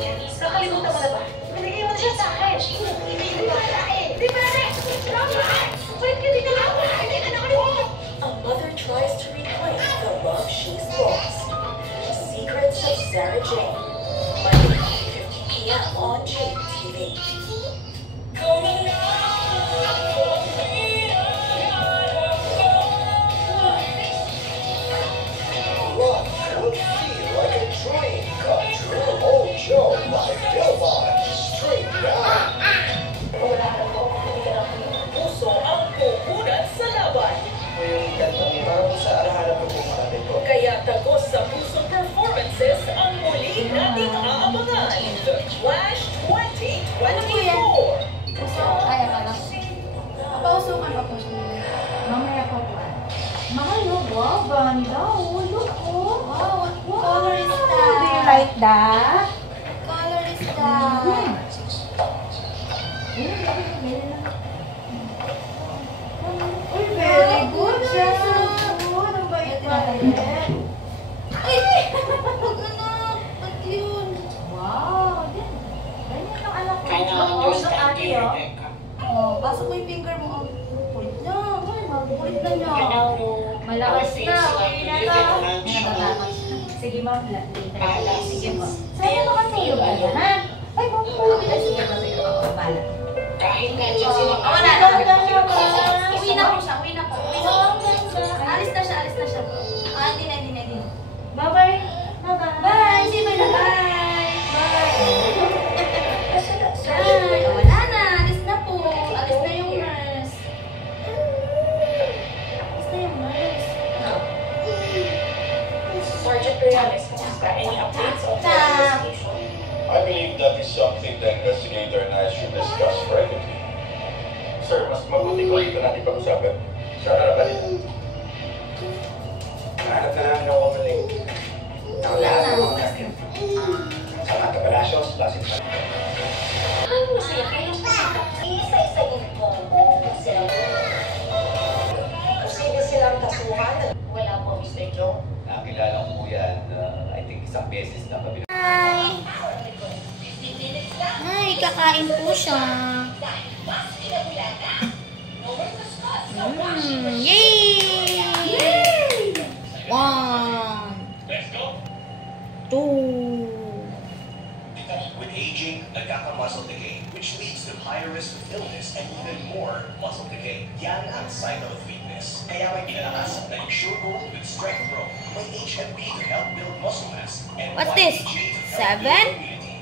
Nakalimutan mo na ba? Binigay mo na siya sa akin. Hindi ko ba eh. Di ba rin? Wait ka din na lang. Hindi ka nakalimutan. A mother tries to reclaim the love she's lost. Secrets of Sarah Jane. Monday, 8:50 p.m. on JTV. Kaya tagos sa Puso Performances ang muli nating aabangan, The Clash 2024. Kaya ka lang. Papausukan pa po siya. Mamaya pa po. Mahal no? Wow, ganda. Oh, look oh. Wow, what color is that? Do you like that? What color is that? Uy, very good siya. Good. Ang bait pa rin. Ay! Huwag anak. Ba't yun? Wow. Ganyan yung anak ko. Look ate oh. Oh, pasok mo yung finger mo. Ang kulit niya. Ay, makukulit na niya. Malakas na. Okay na to. Sige ma'am. Sige po. Saan ba kasi yung na? Ay, makukulit na. Sige po. Sige po. Bala. Kahit na siya sila. Wala na. Uwi na po siya. Uwi na po. Alis na siya. Alis na siya. Hindi na. Bye-bye. Bye. Sige bye na. Bye. Bye. Wala na. Alis na po. Alis na yung nurse. Alis na yung nurse. Sergeant Reales, any updates on the investigation? I believe that is something the investigator and I should discuss privately. Sir, mas mabuti ko ito natin pag-usapan. Sa harapan nito. Nahanap na namin ako maling ng lahat ng mga natin. Sa mga kapalasyos, lasing sa... Ang masaya kayo sa isa-isayin po kung sila po. Posible silang kasuhan. Wala po, Mr. Joe. Nakilala ko po yan, I think isang beses na kami. Hi! Hi, kakain po siya. Yay! 1, 2. With aging, nagkaka-muscle decay, which leads to higher risk of illness and even more muscle decay. Yan ang sign of weakness. Kaya may pinalakasan na Ensure Gold with Strength Pro. May HMB to help build muscle mass. And What's this? YPG to help 7? build immunity.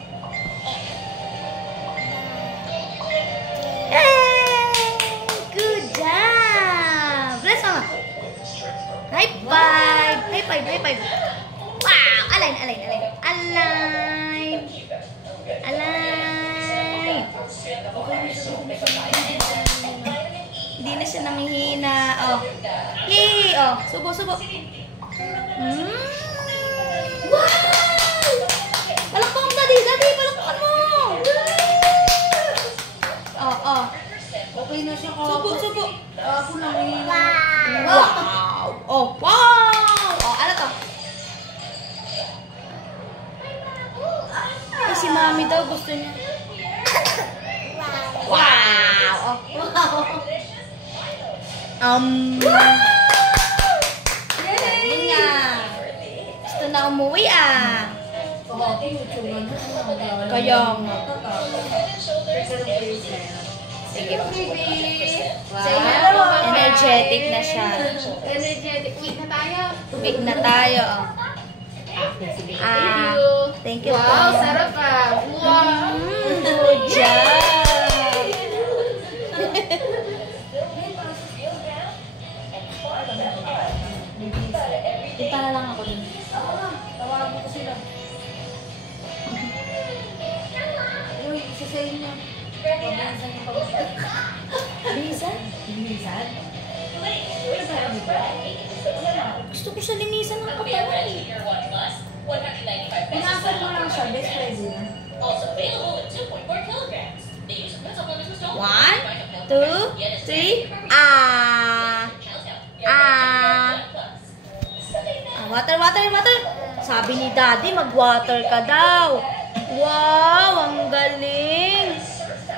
Good job! Bless mo! High five! High five! High five! Wow! Align! Align! Align! Align! Align! Hindi na siya nanghihina. Oh. Yay! Oh. Subo! Subo! Wow! Palakpak mo, Daddy! Daddy! Palakpakan mo! Oh, oh. Okay na siya ka. Subo, subo. Ako lang yun. Wow! Oh, wow! Oh, ano to? Ay, si Mami daw gusto niya. Wow! Oh. Galing nga. Gusto na umuwi ah. Kaya nga. Sige po. Wow. Energetic na siya. Energetic. Weak na tayo. Weak na tayo. Thank you. Wow, po. sarap ah. Wow. Good job. Punta na lang ako dun. Tawagin ko sila. Uy, isasayin niya. Pabilisan niya pag-usap. Bilisan? Bilisan? Gusto ko siya linisan ng katawan eh. Pinasal mo lang siya. Best pwede na. 1, 2, 3. Water, water, water. Sabi ni Daddy, mag-water ka daw. Wow, ang galing.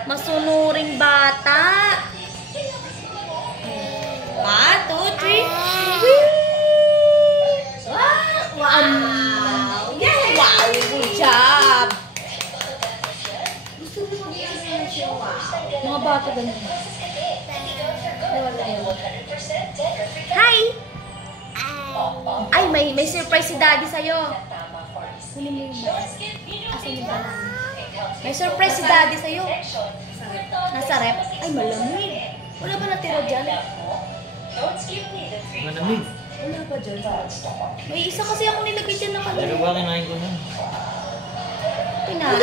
Masunuring bata. 1, 2, 3. Wow! Yay! Wow, good job. Gusto mo mag-iisip siya, wow. Mga bata ganun. Wala yun. Hi! Ay, may surprise si Daddy sa'yo. Kunin mo yung bata. Asan yung bata? May surprise si Daddy sa'yo. Nasa rep? Ay, malamig. Wala ba natira dyan? Malamig. Wala ba dyan? May isa kasi ako nilagay dyan na Pero kanina. ba kinain ko na? Kinain.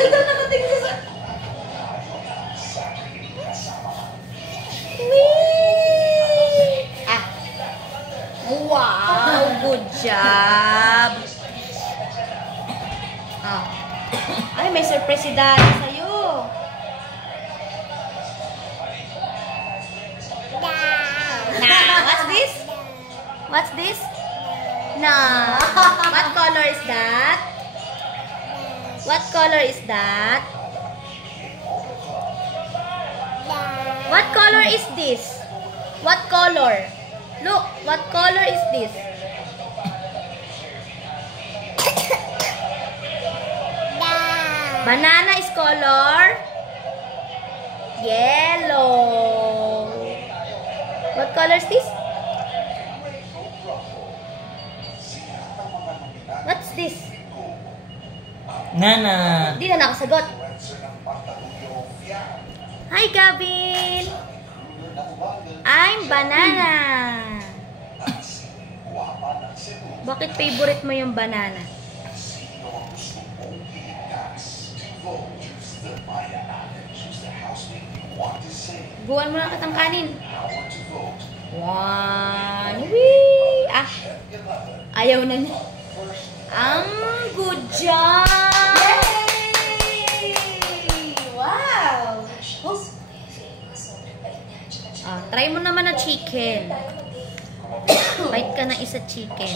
Whee! Ah. Wow, good job. Ah. Ay, may surprise si Daddy sa'yo. Nah, what's this? What's this? Nah. What color is that? What color is that? What color is this? What color? Look, what color is this? Banana is color yellow. What color is this? What's this? Nana! Hindi na nakasagot. Hi, Gavin! I'm banana. Bakit favorite mo yung banana? Buwan mo lang katang kanin. 1. Whee! Ah! Ayaw na niya. Good job! Yay! Wow! Ah, try mo naman na chicken. Bite ka ng isa chicken.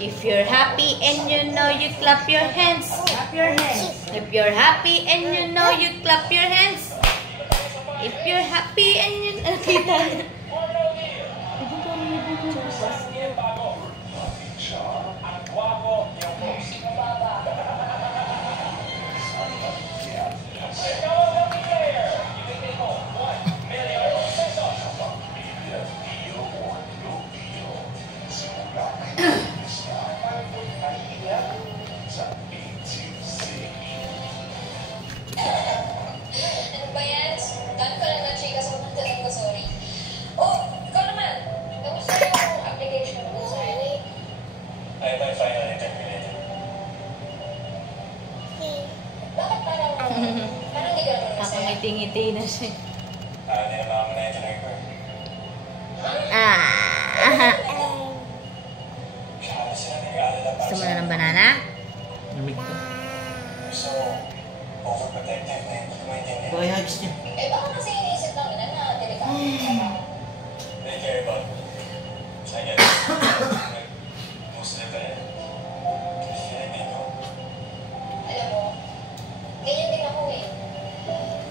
If you're happy and you know you clap your hands. Clap your hands. If you're happy and you know you clap your hands. If you're happy and you nakita. Ano ba yan? Dami ka lang na-chika sa pagdating ko, sorry. Oh, ikaw naman. Kamusta yung application mo sa LA? I have my final interview later. Bakit parang di ka naman masaya? Nakangiti-ngiti na siya. Hindi naman ako na-interview ko. Ah. Masyado sila nag-aalala para Gusto mo sa na ng banana? Lamig ko. So, overprotective na yun. Maintindihan. Baka ihagis niya. Eh, baka kasi iniisip lang nila na delikado yung trabaho. They care about me. I get it. Muslim ka rin. Filipino. Alam mo, ganyan din ako eh.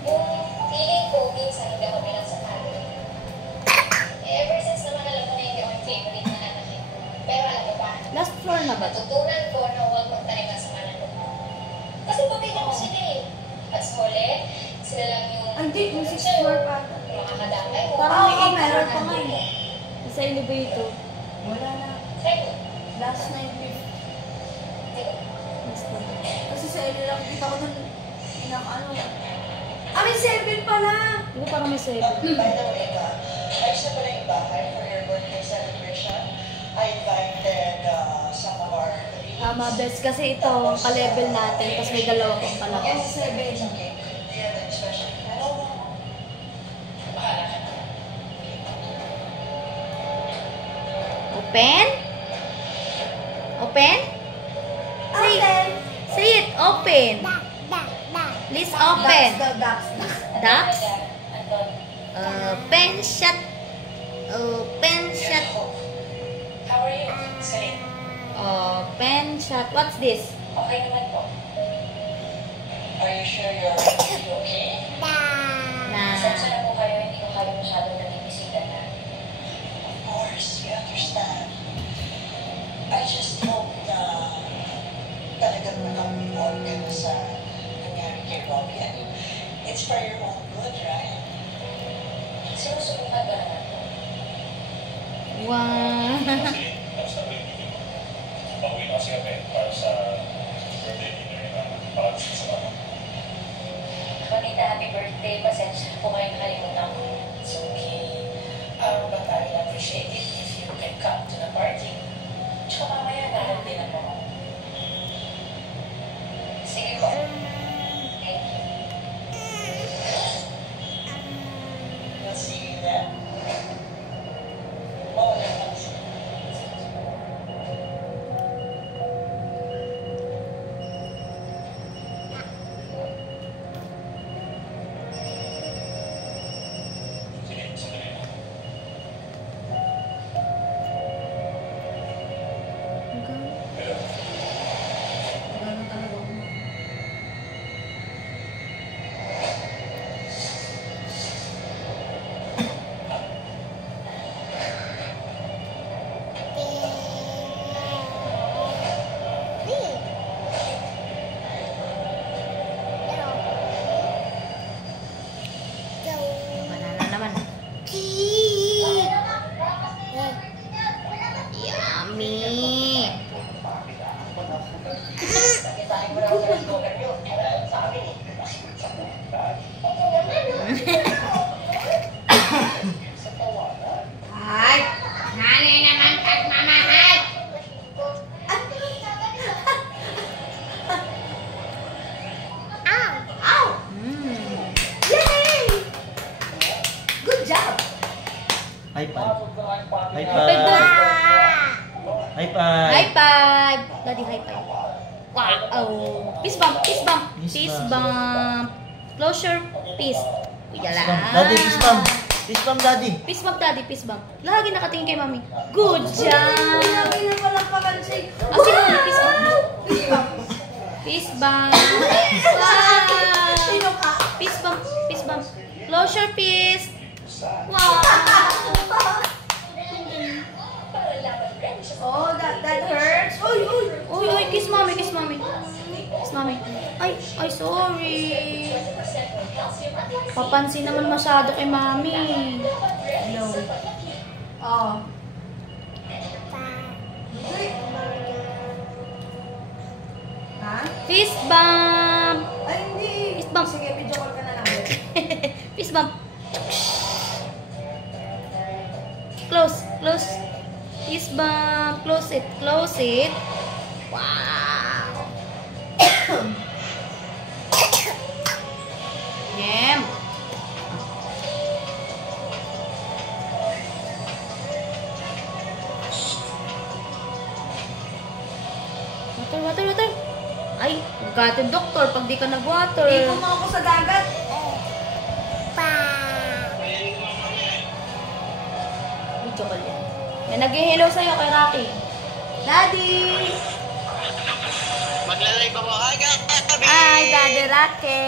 Yung feeling ko, minsan hindi ako pinagsasabi. Ever since naman alam ko na hindi ako yung favorite na anak eh. Pero alam mo ba, Last floor na ba ito? natutunan ko na huwag magtaringa sa mananong. Kasi pamilya ko sila eh. At sa huli, sila lang yung Hindi, yung 6 floor pa. makakadamay mo. Parang may meron pa nga eh. Sa elevator. Wala na. Sa'yo, Last night lift. Kasi sa ilo lang kita ko nun ano. May 7 pala! Di ba parang may 7? By the way, ayos na pala yung bahay for your birthday celebration. I invited some of our colleagues. Tama, best kasi ito, ka-level natin, tapos may dalawa pang pala. Yes, 7. Okay. Do you have any special request? bahala ka na. Open? Open? Say it. Open. Please open. Ducks? Open, shut. Open, shut. How are you? Celine? Open, shut. What's this? Okay naman po. Are you sure you're okay? Senso na po kayo, hindi ko kayo masyadong nabibisita na. Of course, we understand. I just hope na talagang mag-move on ka na sa nangyari kay Robbie. I mean, it's for your own good, right? Sinusubukan ba naman po? Wow. Kasi, tapos na rin yung pauwi na kasi kami para sa birthday dinner na para sa mama. Mamita, happy birthday. Pasensya na po kayo nakalimutan ko. It's okay. But I will appreciate it if you can come to the party. Tsaka mamaya nahalapin na po ako. Sige po. Thank you. We'll see you then. Oh, yeah. Sige, sandali lang. Hello? Banana naman. Yummy. Ay, nani naman pagmamahal. Ow! Yay! Good job! High five. High High five! High five. High five! Daddy, high five. Wow! Peace bump! Peace bump! Peace bump! Close your peace. Yala! Daddy, fist bump. Fist bump, daddy. Peace bump, daddy. Peace bump. Lagi nakatingin kay mami. Good job! Ah, sino mami? Peace bump. Peace bump. Wow! Peace bump. Peace bump. Close your peace. Wow! Oh, that hurts. Uy, uy. Uy, kiss mami, kiss mami. Kiss mami. Ay, sorry. Papansin naman masyado kay mami. No. Oh. Ha? Fist bump. Ay, hindi. Fist bump. Sige, video call ka na lang. Fist bump. Close, close. Fist bump. Close it, close it. Wow. Yem. Water, water, water. Ay, magkatid doktor pag di ka nag-water. Ligo mo ako sa dagat. Video call yan. Yan, nag-hello sa'yo kay Rocky. Daddy! Maglalay ba mo? Hi, Gabi! Hi, Daddy Rocky!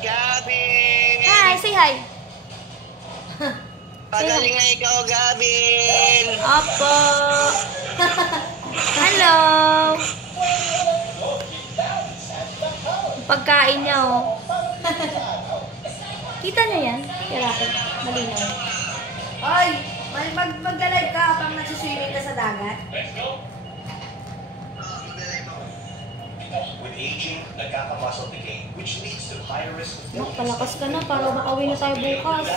Gabi! Hi, say hi! Pagaling na ikaw, Gabin! Opo! Hello! Pagkain niya, oh. Kita niya yan? Kay Rocky. Malinaw. Ay, mag-live ka habang nagsuswimming ka sa dagat. With aging, nagkaka-muscle decay, which leads to higher risk of Mak, palakas ka na para makauwi na tayo bukas.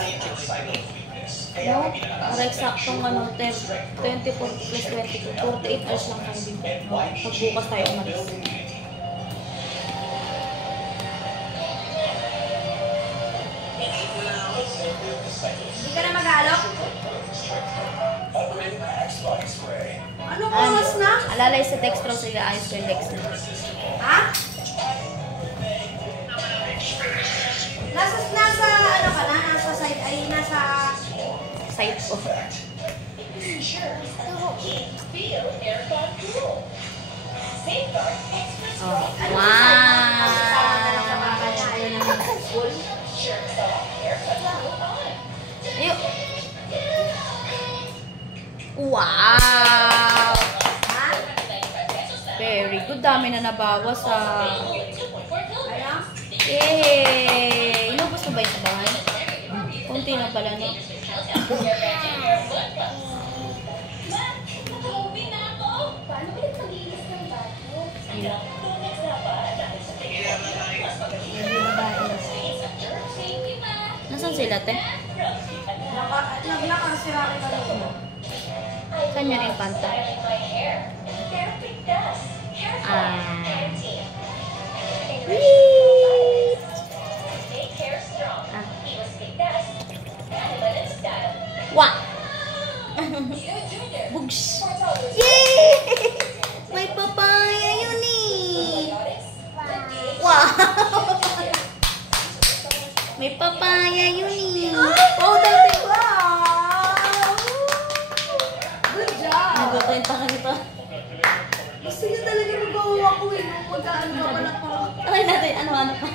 No? Para eksaktong 24 plus 22. 48 hours lang tayo dito. Pag bukas tayo umalis. Hindi ka na mag-alok? Upgrading Max Body Spray. Anong oras na? Alalay sa dextro, sige ayos ko yung dextro. Ha? Nasa ano ka na? Nasa side, ay nasa... Side ko. Oh. Wow! Ayun. Wow! Very good. Dami na nabawas ah. Yay! Inubos na ba yung sa bahay? Kunti na pala, no? Nasaan sila, te? Nakasira ka na. Saan yun yung panta? Wah! Bugs! Yay! May papaya yun eh! Wow! May papaya yun eh! Oh, dati wow! Good job! Nagkukwenta ka nito. Gusto niya talaga magawa ko eh. Magkaan ka pala ko. Try natin, ano-ano pa.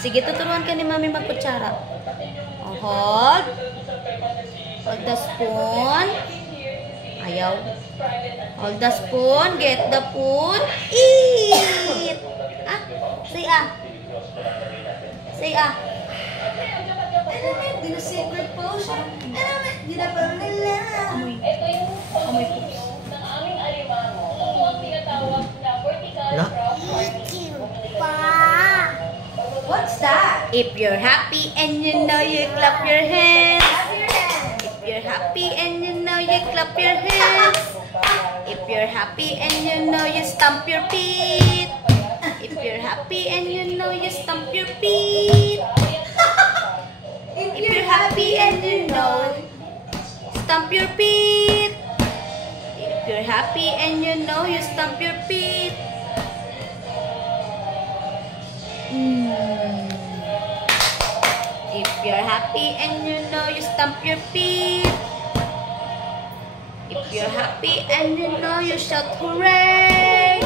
Sige, tuturuan ka ni Mami magkutsara. Oh, hold. Hold the spoon. Ayaw. Hold the spoon. Get the food. Eat! Ah, say ah. Say ah. Di na secret potion. Di na pala nila. Amoy. Amoy poops. Wala? What's that? If you're happy and you know you clap your hands. Clap your hands. If you're happy and you know you clap your hands. If you're happy and you know you stamp your feet. If you're happy and you know you stamp your feet. If you're happy and you know, stamp your feet. If you're happy and you know you stamp your feet. If you're happy and you know you stamp your feet. If you're happy and you know you shout hooray.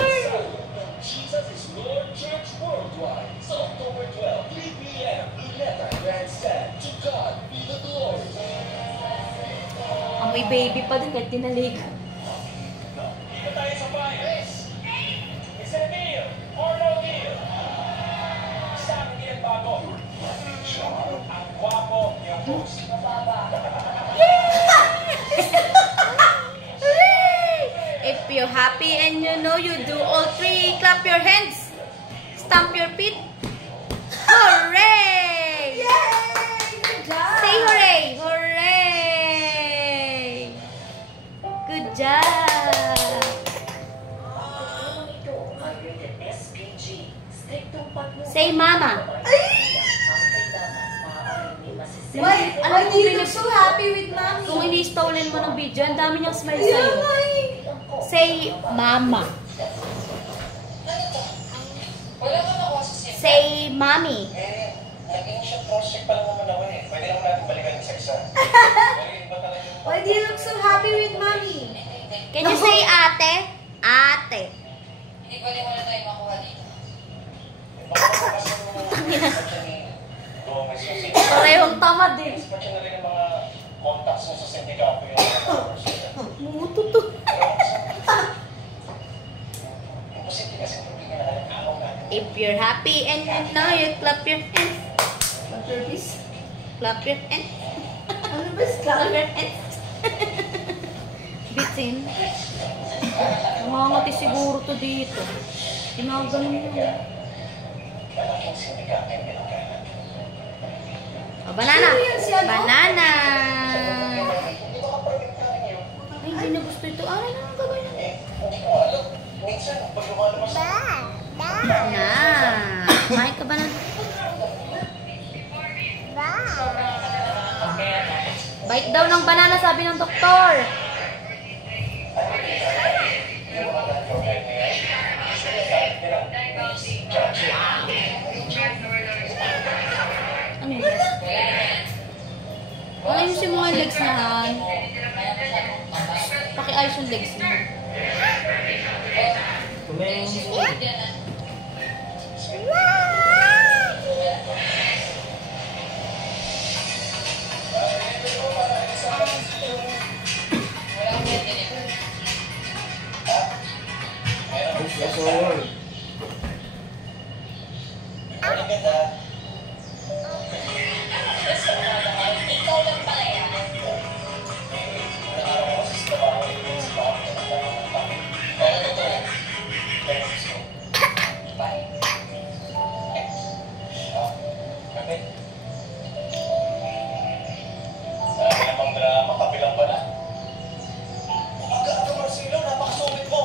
Jesus is Lord Church Worldwide. So October 12, 3 p.m. Luneta Grandstand. To God be the glory. Amoy baby pa din kahit tinalik. Dito tayo sa bayan. Is it a deal or no deal? Sa akin yan bago. Ang gwapo niyong host. If you're happy and you know you do all three, clap your hands, stamp your feet. Hooray! Yay! Good job! Say hooray! Hooray! Good job! Say mama. Why do you look so happy with mommy? Kung ini-stolen mo ng video, ang dami niyang smile sa'yo. Say mama. Wala ka na kasi Say mommy. Naging siya project pa lang naman ako eh. Pwede naman natin balikan isa-isa. Why do you look so happy with mommy? Can you say ate? Ate. Hindi pwede mo na tayo makuha dito. Parehong tamad eh. Expert siya na rin yung mga contacts mo sa sindikato yung Mututo. posible kasi hindi ka na araw natin. If you're happy and you know you clap your hands. Clap your hands. Clap your hands. Ano ba Clap clap? your hands. Bitin. Nangangati siguro to dito. Ginaganon niya. Malaking sindikato yung pinagkanan. Oh, banana. Sino yun? Si ano? Banana. Hindi ko ka-perfect natin yun. Ay, hindi na gusto ito. Ano na ang gagawin natin? Hindi ko alam. Minsan, pag lumalabas Na. Kumain ka ba na? Bite daw ng banana, sabi ng doktor. Ayusin mo nga yung legs niya, Han. Pakiayos yung legs mo. Ikaw lang pala yan. Namang drama, kape lang pala. Aga, Marcelo, napakasungit mo.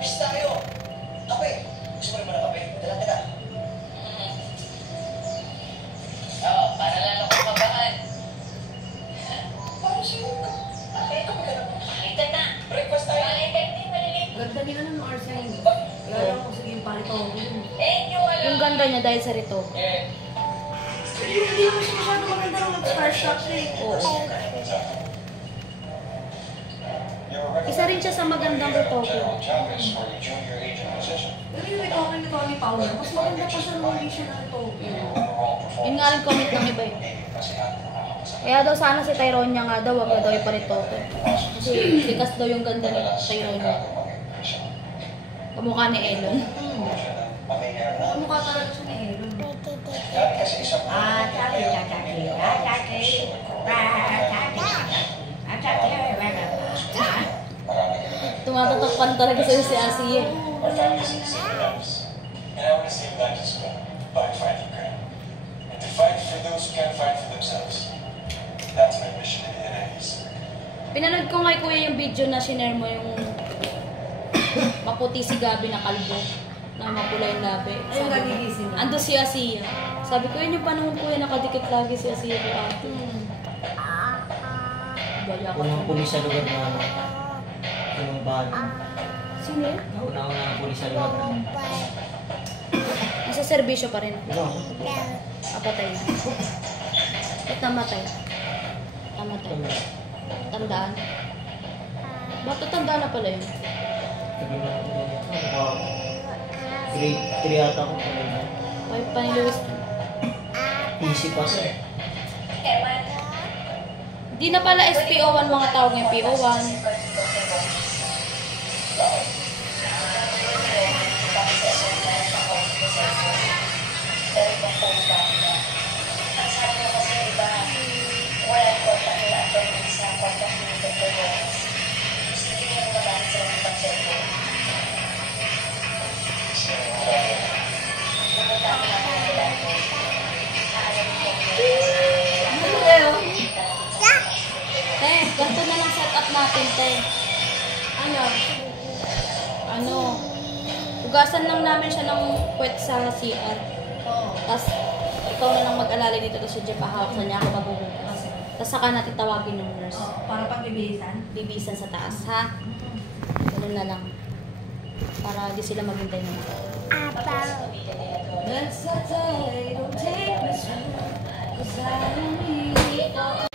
Miss tayo. Kape. Gusto mo rin ba na kape? Dala kita. Oo, para lalo kong mabahan. Paano sa'yo ka? Kape ka na. Pakita na. Breakfast tayo. Pakita din, maliliit. Ganda din ano ng Arsene. Kaya lang kung sige yung palito. Thank you, alam. Yung ganda niya dahil sa rito. Hindi mo siya masyado maganda ng mag-starstruck eh. Oo. Isa rin siya sa magandang retoke. Pero yung may okay ni Tony Paula, mas maganda pa siya nung hindi siya na ito. Yun nga rin comment ng iba eh. Kaya daw sana si Tyrone niya nga daw, wag na daw iparitoke. Kasi likas daw yung ganda ni Tyrone niya. Kamukha ni Elon. Mukha talaga siya ni Aaron. Tumatatakpan talaga sa'yo si Asiye. Our family is in lives, and I want to save not just one, but fight for crime. And to fight for those who can't fight for themselves. That's my mission in the NIS. Pinanood ko nga kuya yung video na shinare mo yung maputi si Gabi na kalbo. Na mapula yung labi. Ayun, nagigising na. Ando si Asiya. Sabi ko yun yung panahon kuya nakadikit lagi si Asiya kay ate. Baya ka. Unang pulis sa lugar na yung bago. Sino yun? Unang pulis sa lugar na. Nasa serbisyo pa rin. Ito. Patay na. Ba't namatay? Namatay. Tandaan. Bakit tandaan na pala yun? Sabi na ako. Grade 3 yata ko. Pa ni Luis. Easy pass eh. Di na pala SPO1 mga tawag ng PO1. Ang sabi mo kasi, di ba, walang kontak nila sa kontak ni Dr. Gomez. Gusto niyo yung magamit sila ng pag-cellphone. Pumunta ko lang ng nila ko. Aalam ko Te, ganito na lang setup natin, te. Ano? Hugasan lang namin siya ng puwet sa CR. Tapos, ikaw na lang mag-alala dito. Tapos yung Jeff, hahawak na niya ako maghuhugas. Tapos saka natin tawagin ng nurse. Para pag bibihisan. Bibisan sa taas, ha? Ganun na lang. Para di sila maghintay naman. That's the day, don't take me slow, 'cause I don't need all.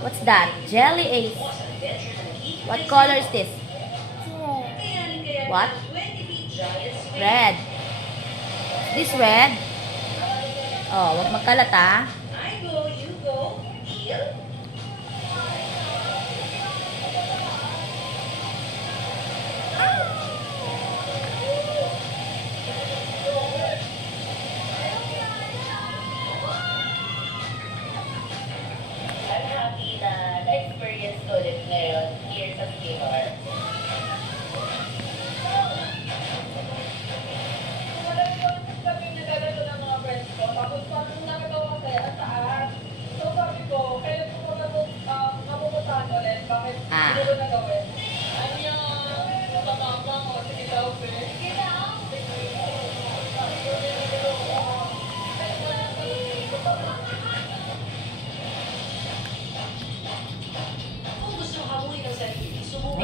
What's that? Jelly Ace. What color is this? What? Red. This red? Oh, wag magkalat ah. I'm happy na na-experience ko ulit ngayon here sa Skimmer. Kami nagagano ng mga friends ko. Tapos parang nakagawa ko kaya ang taas. So sabi ko, kailan ko mapupuntahan ulit? Bakit hindi ko nagawin? Ano yung mamama ko? Sige daw, be. Sige daw.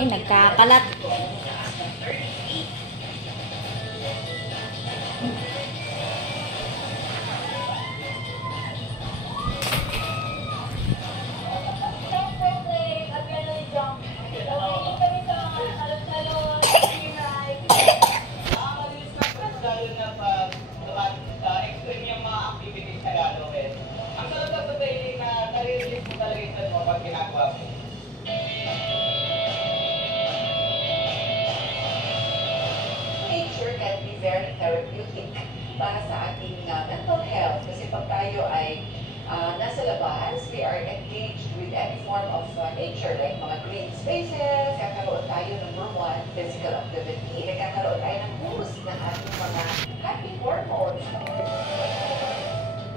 Ay, nagkakalat. para sa ating mental health. Kasi pag tayo ay nasa labas, we are engaged with any form of nature, like mga green spaces, kakaroon tayo, number one, physical activity, kakaroon tayo ng boost ng ating mga happy hormones.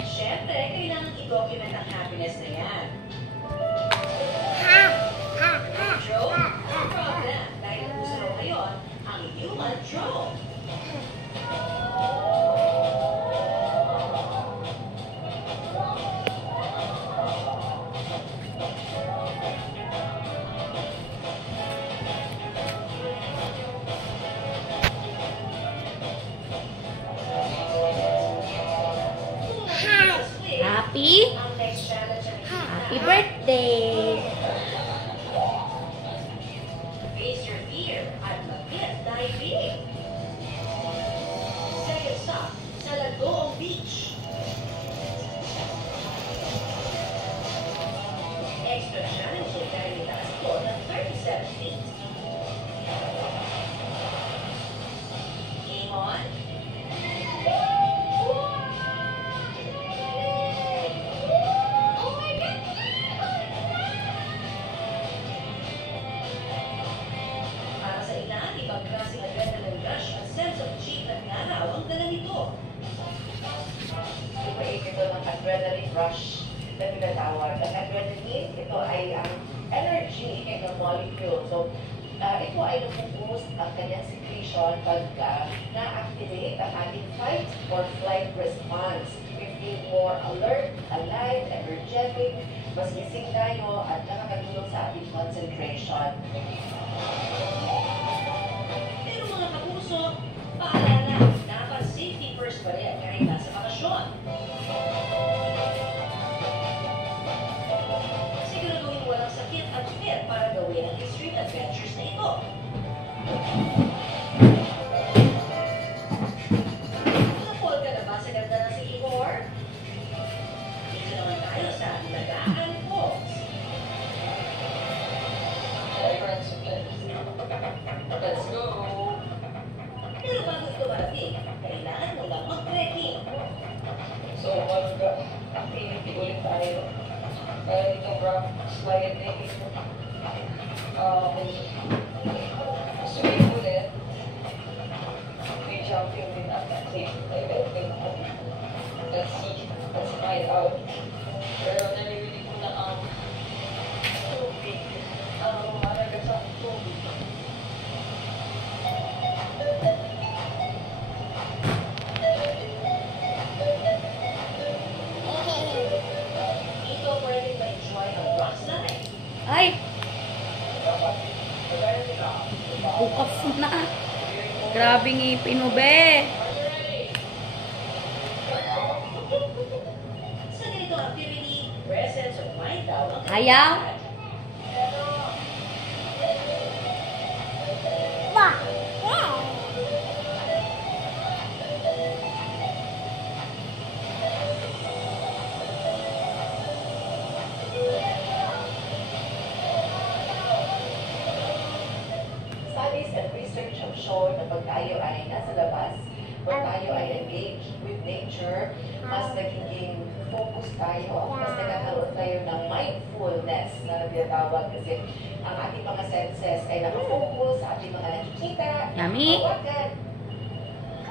Siyempre, kailangan i-document ang happiness na yan. Joe, no problem. Dahil ang gusto raw ngayon, ang human Joe. Happy? Ang next challenge ay Happy birthday! face your fear at mag-get diving. Second stop, sa Lagoong Beach. Extra challenging dahil itaas ito ng 37 feet. Game on. Para sa ilan, ibang klaseng adrenaline rush at sense of achievement nga raw ang dala nito. Ito ng adrenaline rush na tinatawag. Ang adrenaline, ito ay ang energy in a molecule. So, ito ay nag-boost ang kanyang secretion pag na-activate ang ating fight or flight response. We feel more alert, alive, energetic, mas gising tayo at nakakatulong sa ating concentration. Pero mga kapuso, paalala, dapat safety first pa rin kahit nasa bakasyon. Siguraduhin walang sakit at fit para gawin ang extreme adventures na ito. Nakapol ka na ba sa ganda ng Sikihor? Dito naman tayo sa Lagaan Falls. Let's go! Pero bago ito marating, kailangan mo lang mag-trekking. So, mag-activity ulit tayo. Kaya itong rock sliding. Swing ulit. May jumping din at cliff. Let's see. Let's find out. Pero naririnig ko na ang tubig. Ang lumalagas ang tubig. Dito pwede ma-enjoy ang rock slide. Ay! Bukas na. Grabe ngipin mo, be. Sa ganitong activity, presence of mind daw ang Ayaw? Studies and research have shown na pag tayo ay nasa labas, pag tayo ay engaged with nature, mas nagiging focus tayo, mas nagkakaroon tayo ng mindfulness na tinatawag kasi ang ating mga senses ay nakafocus sa ating mga nakikita, Yummy. hawakan.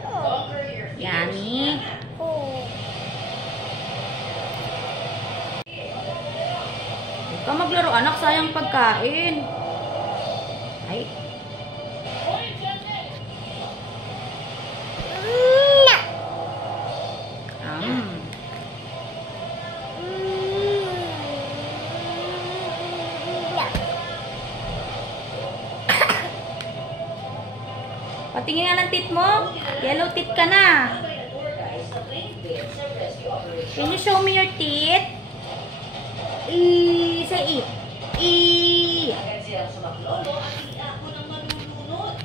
Conquer your fears. Yummy. Huwag ka maglaro, anak. Sayang pagkain. Ay. Patingin nga ng tit mo. Yellow tit ka na. Habay na tour guides na trained din sa rescue operation. Can you show me your teeth? Say it. Agad silang sumaklolo at iniako ng manununod.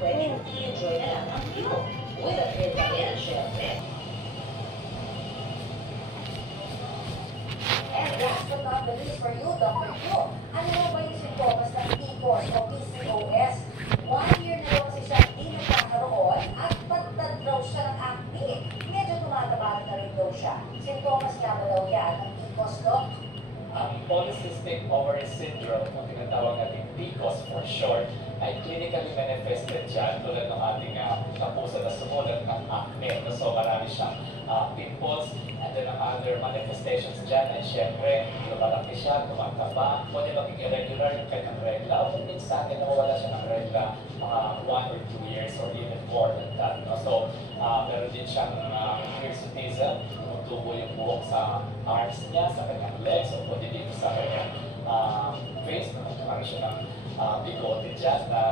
pwede i-enjoy na lang ang view. With a thrill pa rin, syempre. And last but not the least for you, Dr. Q, ano na ba yung sintomas ng PCOS o PCOS? 1 year na daw kasi siya hindi nagkakaroon at pagtad daw siya ng acne. Medyo tumatabaran na rin daw siya. Sintomas nga ba daw yan ng PCOS, Doc? Ang polycystic ovary syndrome, kung tinatawag natin PCOS for short, ay clinically manifested dyan tulad ng ating kapuso na sumulat ng acne. So marami siyang pimples, and then ang other manifestations dyan ay syempre, lumalaki siya, tumataba, pwede maging irregular yung kanyang regla. O kung minsan, nawawala siya ng regla mga 1 or 2 years or even more than that. No? So, meron din siyang hirsutism, tumutubo yung buhok sa arms niya, sa kanyang legs, o pwede dito sa kanyang face. Marami siya ng bigote dyan na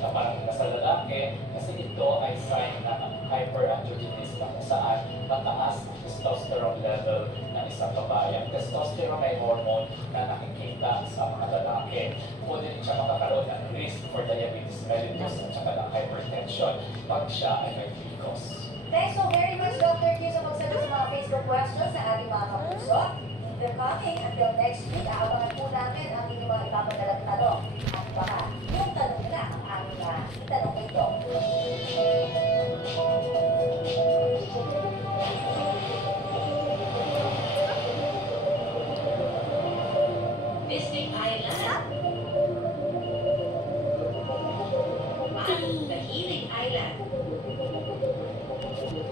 parang nasa lalaki kasi ito ay sign ng hyperandrogenism kung saan mataas ang testosterone level ng isang babae. Ang testosterone ay hormone na nakikita sa mga lalaki. Pwede rin siya makakaroon ng risk for diabetes mellitus at saka ng hypertension pag siya ay may PCOS. Thanks so very much, Dr. Q, sa magsagot sa mga Facebook questions sa ating mga kapuso. They're coming until next week. Aabangan po namin ang inyong mga ipapadalang tanong. At baka yung tanong na ang aming itanong kay Doc. Mystic Island. The Healing Island.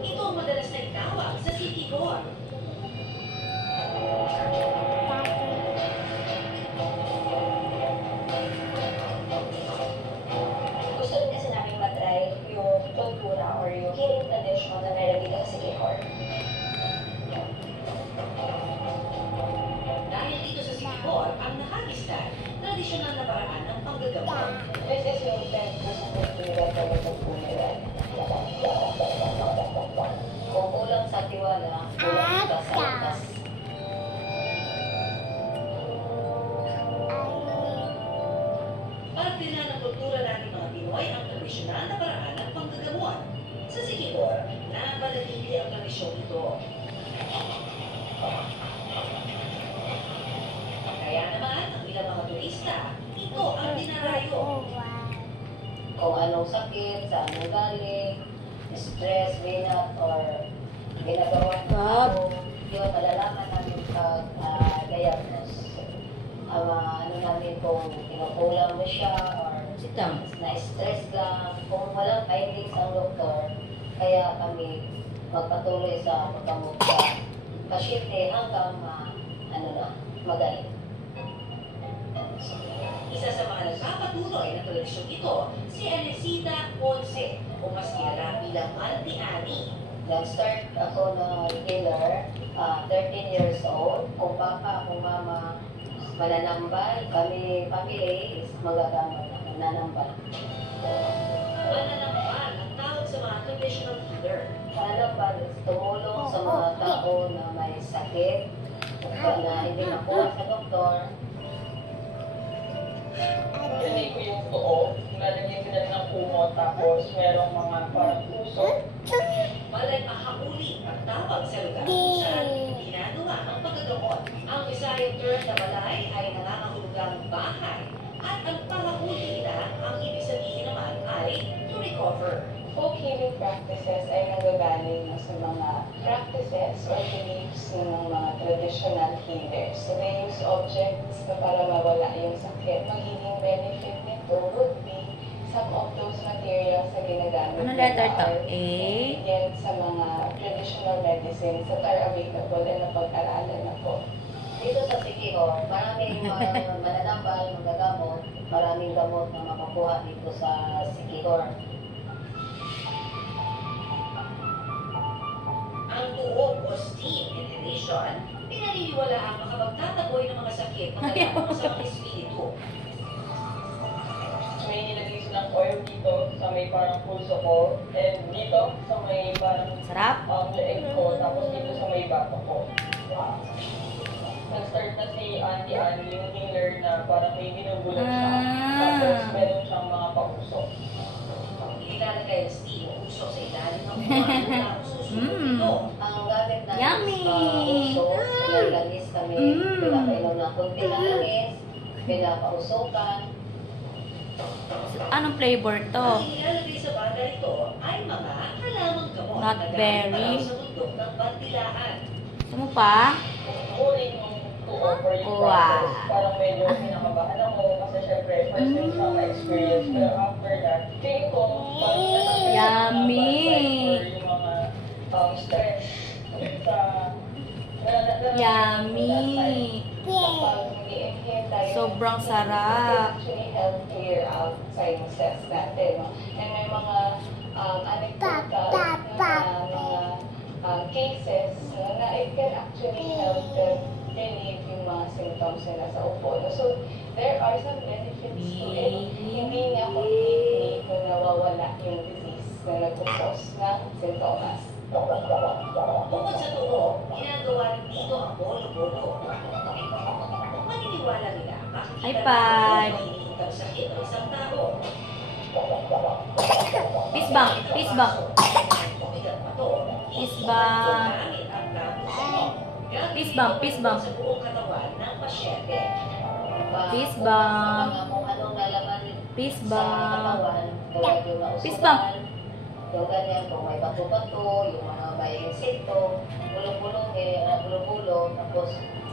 Ito ang madalas na itawag sa Siquijor. Gusto rin kasi namin matry yung kultura or yung healing tradition na meron dito sa Siquijor. Dahil dito sa Siquijor, ang nakalistan, tradisyonal na paraan ng panggagamot. This is yung best na sa kultura sa kultura. Kung kulang sa tiwala, kulang ka sa lakas. Parte na ng kultura natin mga Pinoy ang tradisyonal na paraan ng panggagamot. Sa Siquijor, napanatili ang tradisyon ito. Kaya naman, ang ilang mga turista, ito ang dinarayo. Kung anong sakit, saan mo galing, stress, binat, or ginagawa mo, yun, malalaman namin pag-diagnose. Ano namin kung kinukulang mo siya, or na-stress lang, kung walang findings ang doktor, kaya kami magpatuloy sa pagkamot sa pasyente hanggang magaling. Isa sa mga nagpapatuloy na tradisyon ito, si Anesita Ponce, o mas kilala bilang Auntie Annie. Nag-start ako na healer, 13 years old. Kung papa, kung mama, mananambal. Kami, family, is magagamot na mananambal. Mananambal ang tawag sa mga traditional healer. Mananambal is tumulong sa mga tao na may sakit, na hindi nakuha sa doktor. Pinay ko yung tuo, nalagyan ko na ng kumot, tapos merong mga parang puso. Malay mahauli ang tawag sa lugar kung saan ginagawa ang paggagamot. Ang Bisayang term na balay ay nangangahulugang bahay. At ang pahuli na, ang ibig sabihin naman ay to recover. Folk healing practices ay nanggagaling sa mga practices or beliefs ng mga traditional healers. So they use objects na para mawala yung sakit. Magiging benefit nito would be some of those materials na ginagamit Ano letter to? A? Yan sa mga traditional medicines that are available and napag-aralan na po. Dito sa Siquijor, maraming mananambal, magagamot, maraming gamot na makukuha dito sa Siquijor. Ang tuog o steam inhalation, pinaniniwala ang makapagtataboy ng mga sakit na kailangan sa mga espiritu. May nilagay silang oil dito sa may parang pulso ko, and dito sa may parang leeg ko, tapos dito sa may bato ko. Nag-start na si Auntie Annie, yung healer na parang may binubulan siya, tapos meron siyang mga pausok. ilalagay ang steam o usok sa ilalim ng upuan na susunod ito. Ang gamit natin Yummy! is uso, pinagalis kami, pinapainom ng kunti ng langis, pinapausokan. Anong flavor to? Ang ilalagay sa banda ito ay mga halamang gamot na Nutberry. galing pa sa bundok ng Bantilaan. Gusto mo pa? Uling to offer yung Wow. process. Parang medyo kinakabahan ako kasi syempre first time siya ma-experience. Pero after that, feeling ko parang Yummy! yung mga stress. Yummy! Sobrang sarap. Actually healthier outside cells natin. No? And may mga anecdotal mga cases na it can actually help them relieve yung mga symptoms nila sa upo. No? So, there are some benefits to it. Hindi nga completely kung nawawala yung disease na nag-cause ng symptoms. Bukod sa tubo, ginagawa rin dito ang bolo-bolo. Maniniwala nila, High makikita five. na iniintang sakit ng isang tao. Fist bump, fist bump. Fist bump. Fist bump, fist bump. Sa buong katawan ng pasyente. Fist bump. Kung anong nalaman Fist sa bump. katawan, tulad yung Fist bump. nausukan, yung ganyan, kung may bato-bato, yung mga may insekto, bulong-bulong, bulong-bulong, tapos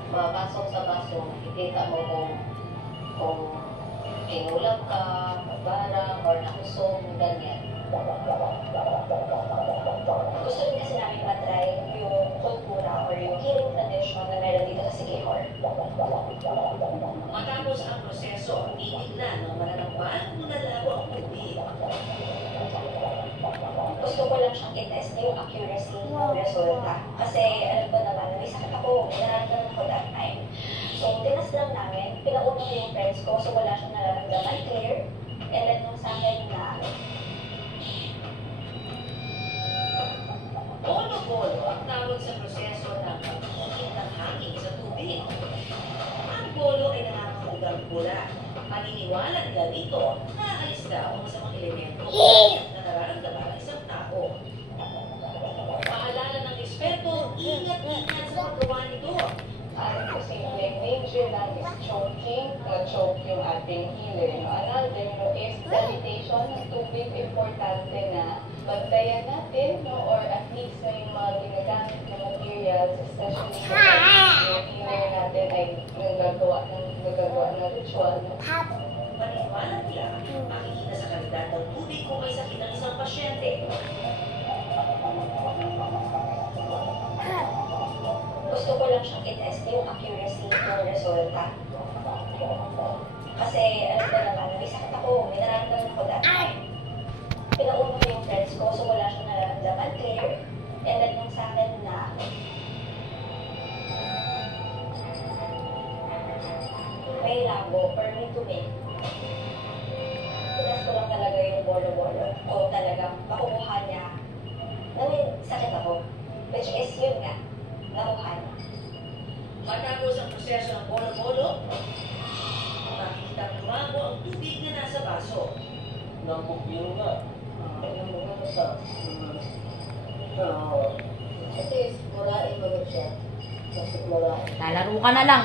papasok sa baso, ikita mo kung kinulang ka, magbarang, or nakusog, ganyan. Gusto rin kasi namin matry yung kultura or yung healing tradition na meron dito sa Siquijor. Matapos ang proseso, titignan ng mananambal kung nalabo ang tubig. Gusto ko lang siyang i-test yung accuracy ng resulta. Kasi alam ko naman, may sakit ako, nararamdaman ako that time. So, tinas lang namin, pinauna ko yung friends ko, so wala siyang nararamdaman, clear. And then nung sa akin na, Bolo-bolo ang tawag sa proseso ng pag-ihip ng hangin sa tubig. Ang bolo ay nakakahulugang pula. Paniniwala nila dito na aalis daw ang masamang elemento na nararamdaman ng isang tao. Paalala ng eksperto, ingat-ingat sa paggawa nito. Ang posibleng danger lang is choking, na-choke yung ating healer. No? Another is sanitation ng tubig. Importante na bantayan natin, no? Or at least na yung mga ginagamit na materials, especially yung healer natin ay nagagawa ng ritual. No? Paniniwala nila, makikita sa kalidad ng tubig kung may sakit ang isang pasyente. gusto ko lang siyang i-test yung accuracy ng resulta. Kasi, alam ko naman, may sakit ako, may nararamdaman ako that time. Pinauna ko yung friends ko, so wala siyang nararamdaman, clear. And then yung sa akin na, may labo or may tumi. Tinas ko lang talaga yung bolo-bolo. Kung talagang makukuha niya na may sakit ako. Which is yun nga, nakuha niya. Matapos ang proseso ng bolo-bolo, makikita lumabo ang tubig na nasa baso. Nampupiro nga. Yung mga sa... Kasi murain mo siya. Kasi murain. Lalaro ka na lang.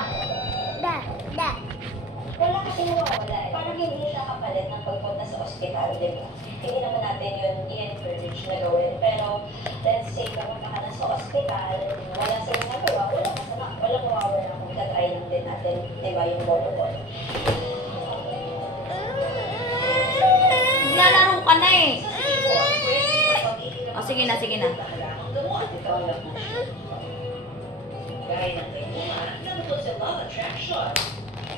Wala kasi nawawala eh. Parang hindi siya kapalit ng pagpunta sa ospital, di ba? Hindi naman natin yun i-encourage na gawin. Pero, let's say, kapunta ka na sa ospital, wala silang nagawa, walang masama, walang mawawala kung itatry lang din natin, di ba, yung bolo-bolo. Lalaro ka na eh. Sa sibo, ang pwede magpagiging ng O, sige na, sige na. halamang gamot. Gaya ng kainuman na bukod sa love attraction,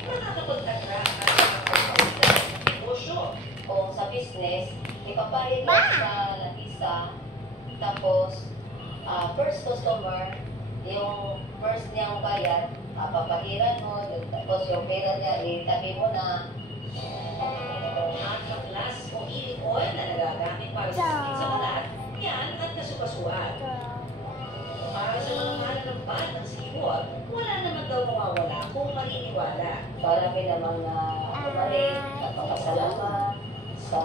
nakakapag-attract at nakakapag-attract ng negosyo. Kung sa business, ipapayad mo sa latisa, tapos first customer, yung first niyang bayad, papahiran mo, tapos yung pera niya, itabi mo na. At kaplas o healing oil na nagagamit para sa sakit sa balat, yan at kasukasuan. Para sa mga mananambal ng siwot, wala naman daw mawawala kung maniniwala. Marami namang umalit at papasalamat sa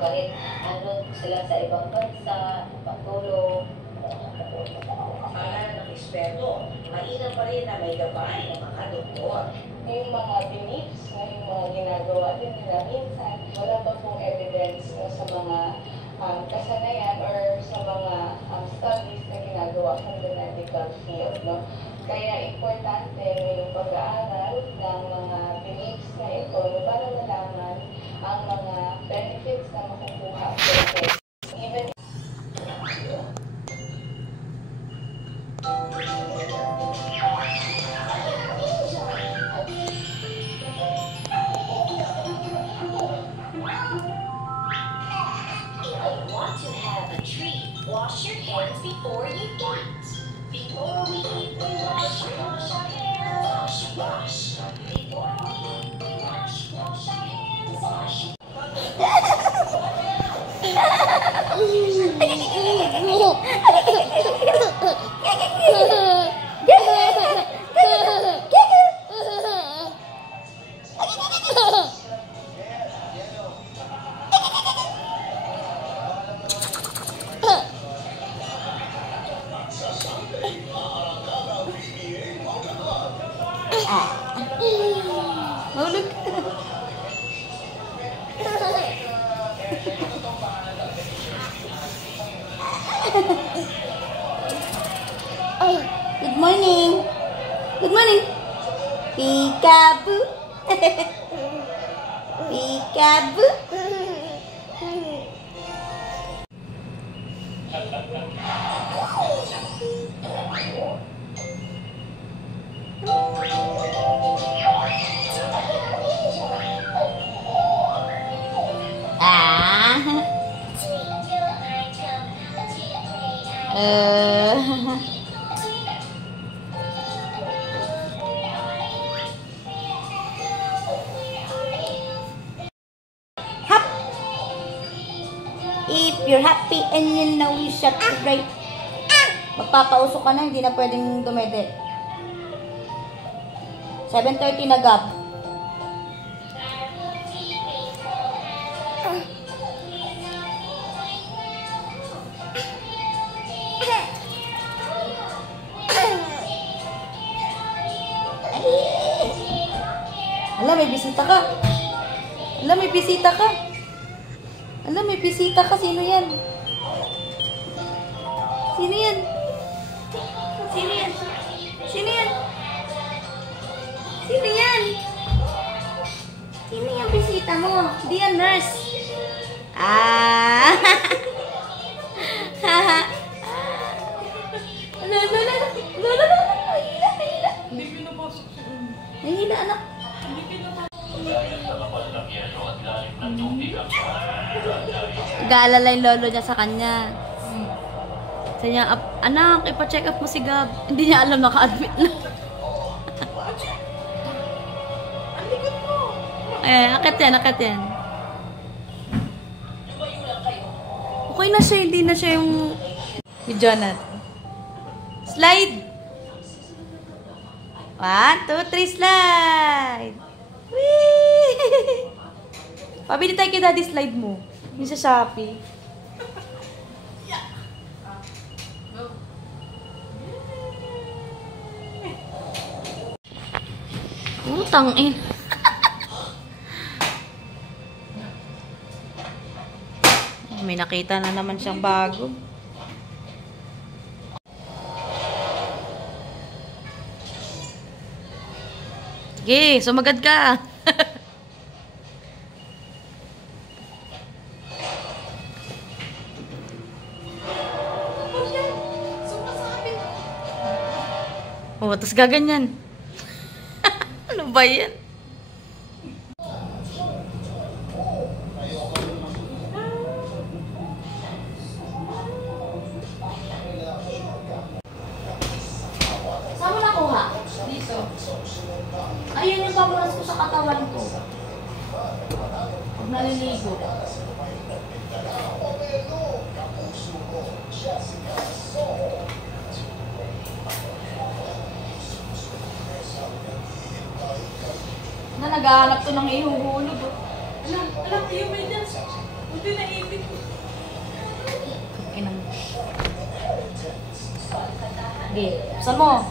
kahit ano sila sa ibang bansa, pagtulong. Akala ng eksperto, mainam pa rin na may gabay ng mga doktor. Yung mga beliefs na yung mga ginagawa din nila, minsan wala pa pong evidence no, sa mga kasanayan or sa mga studies na ginagawa sa the medical field. No? Kaya importante yung pag-aaral ng mga beliefs na ito no, para malaman ang mga benefits na makukuha from it. Even Wash your hands before you eat. Before we eat, we wash our hands. Wash. Before we eat, we wash our hands. Wash. Mahulog ka. Good morning. Good morning. Peekaboo. Peekaboo. If you're happy and you know you shut it right. Magpapausok ka na, hindi na pwedeng dumede. 7:30 na gab. Ala, may bisita ka. Ala, may bisita ka. Ala, may bisita ka. Sino yan? Sino yan? Sino yan? Sino yan? Sino yan? Sino yung bisita mo? Di yan, nurse. Ah! Haha! Ala, ala, ala. Ala, ala, ala. Nahila, nahila. Hindi pinapasok siya. Nahila, anak. Hindi pinapasok. Nag-aalala yung lolo niya sa kanya. Sabi niya, anak, ipa-check up mo si Gab. Hindi niya alam naka-admit na. Akit yan, akit yan. Okay na siya, hindi na siya yung... With Jonathan. Slide! 1, 2, 3, slide! Whee! Pabili tayo kay daddy slide mo. Yung sa Shopee. Utang eh. May nakita na naman siyang bago. Sige, sumagad ka. Oh, tapos gaganyan. Ano ba yan? Saan mo nakuha? Dito. Ayun yung pamulas ko sa katawan ko. Pag naliligo. Na naghahanap to ng ihuhulog. Alam, iyo may dance. Buti na ipit ko. Okay, buksan mo.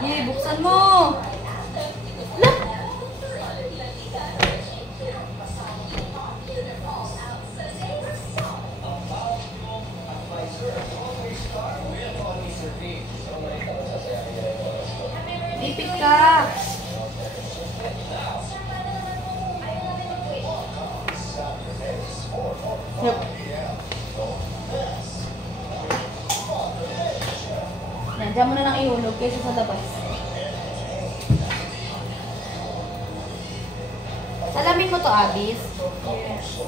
Yay, buksan mo. Look! Lipit ka. Yep. Yan, dyan mo na lang ihulog kaysa sa labas. Salamin mo to, Abis. Yes.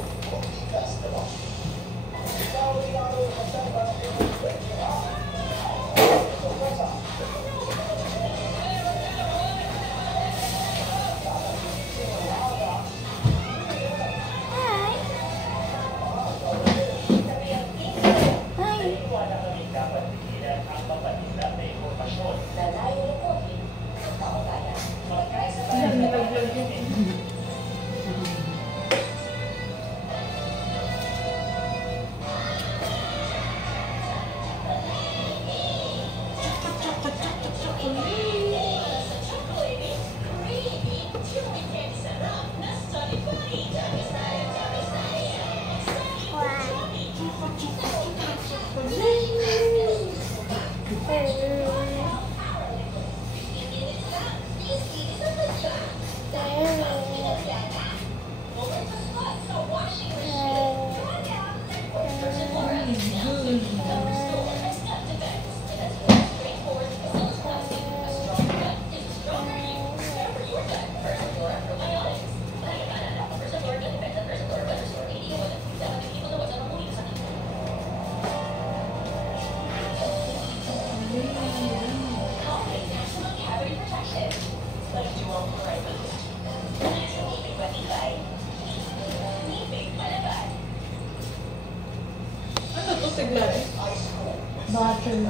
Butter.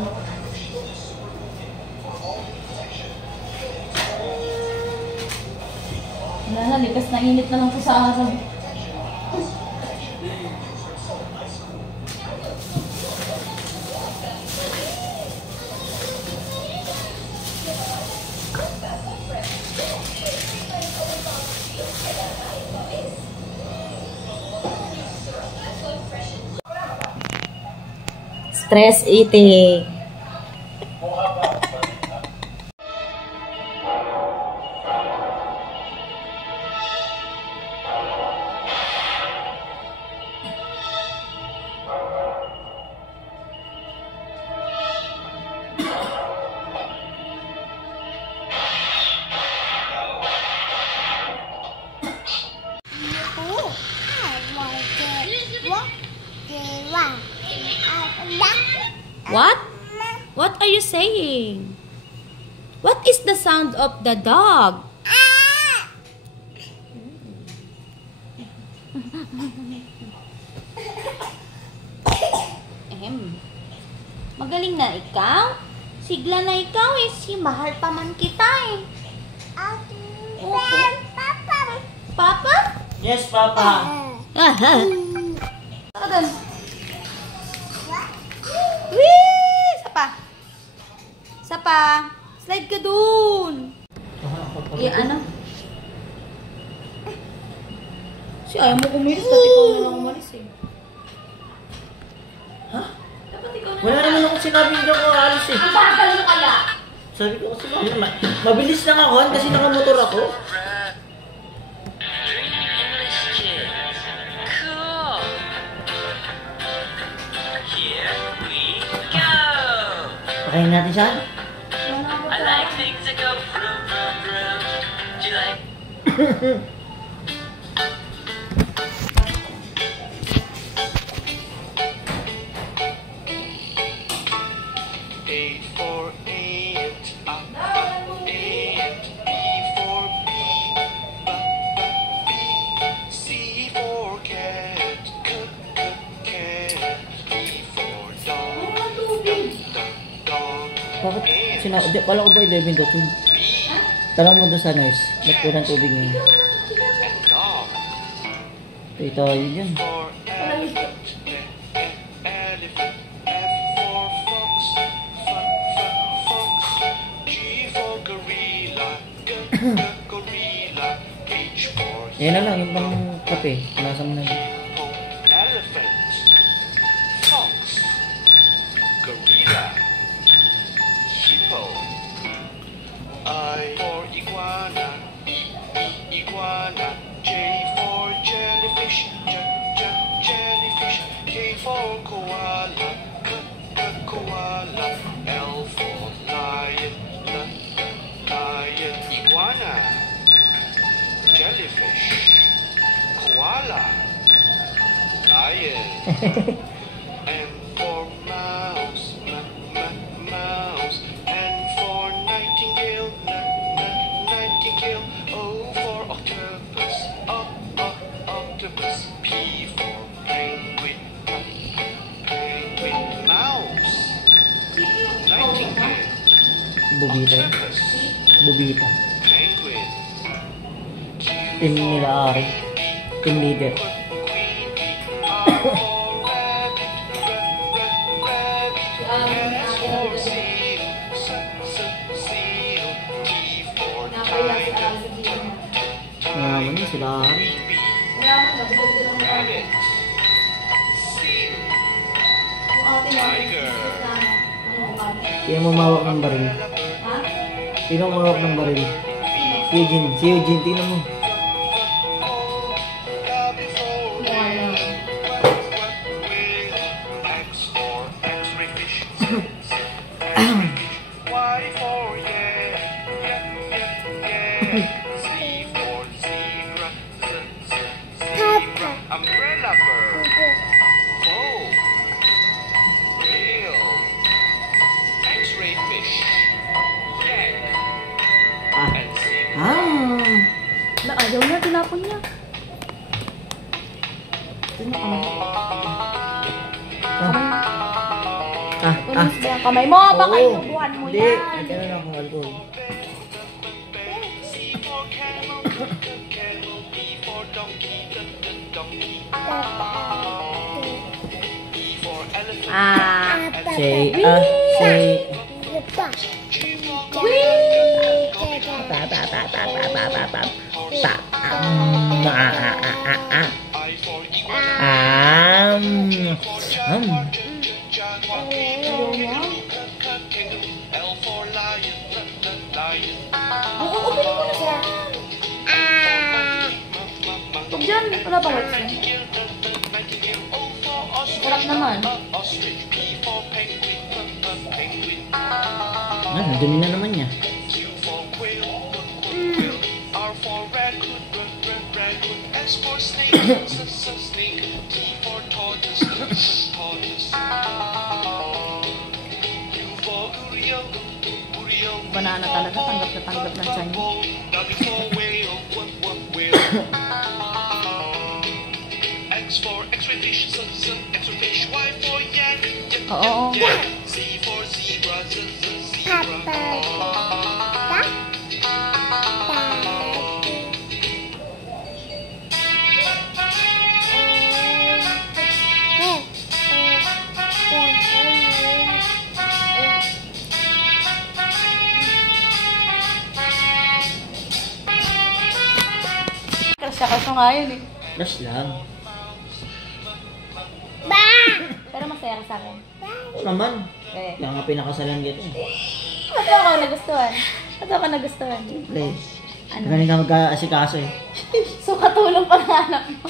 Wala na, likas na init na lang po sa araw. Stress eating. What? What are you saying? What is the sound of the dog? Magaling na ikaw? Sigla na ikaw eh. Si mahal pa man kita eh. Papa? Papa? Yes, Papa. Saka doon. Wee! Sapa. Sapa. Slide ka doon. Ano? Si ayaw mo kumilis. Dapat ikaw na lang umalis eh. Ha? Dapat ikaw na lang. Wala naman ako sinabi hindi ako aalis eh. Ang bagal mo kaya? Sabi ko kasi mabilis lang ako kasi nakamotor ako. Pakain natin siya. I like things that go vroom, vroom, vroom. Do you like? A for ant, ant. B for bee, C for cat, cat. D for dog, dog. Bakit? Kala ko ba 11 daw? Tanong mo doon sa nurse. Ba't po ng tubig ngayon? Ito, yun yun. elephant. F for fox, fox. G for gorilla, gorilla. H for Yan na lang, yung pang kape. Nasa mo na yun. elephant, fox, gorilla, hippo. I for iguana, iguana. J for jellyfish, jellyfish. K for koala, koala. L for lion, lion. Iguana, jellyfish, koala, lion. M for mouse, mouse. N for nightingale, nightingale. O for octopus, octopus. P for penguin, penguin. Mouse, nightingale, Bubita yun. octopus, Bubita. penguin. Team nila Ari. Team leader. Mayaman yun sila Ari. Sino mo mawak ng baril? Sino mawak ng baril? Si Eugene. Si Eugene, tingnan mo. Umbrella bird. Oh. Real. X-ray fish. Yak. And sea. Na, ayaw niya, tinapon niya. Ito na kamay. Kamay mo, baka Oo. inubuhan mo Hindi. yan. Hindi na lang akong alcohol. Say, say. Huwag dyan, wala pa wax yan. Sarap naman. Dumi na naman niya. Banana talaga, tanggap na tanggap ng tiyan niya. X for X-ray fish, X-ray fish. Y for yak, Oo. Z for zebra, zebra. Crush nga yun eh. Crush lang. Pero masaya ka sa akin. Oo naman. Eh. Kaya nga pinakasalan kita. Ba't ako nagustuhan? Ba't ako nagustuhan? Please. Ano? Galing ka magka-asikaso eh. So, katulong pa ng anak mo.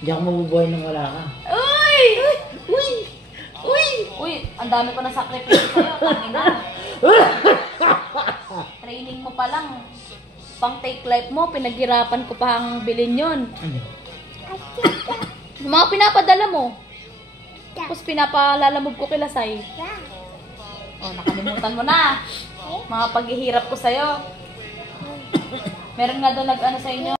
Hindi ako mabubuhay nang wala ka. Uy! Uy! Uy! Uy! Ang dami ko na sakripisyo sa'yo. Tangina. Training mo pa lang. Pang take life mo, pinaghirapan ko pa ang bilhin yun. Ano? Yung mga pinapadala mo. Tapos pinapalalamog ko kila Sai. Oh, nakalimutan mo na. Mga paghihirap ko sa'yo. Meron nga doon nag-ano sa inyo.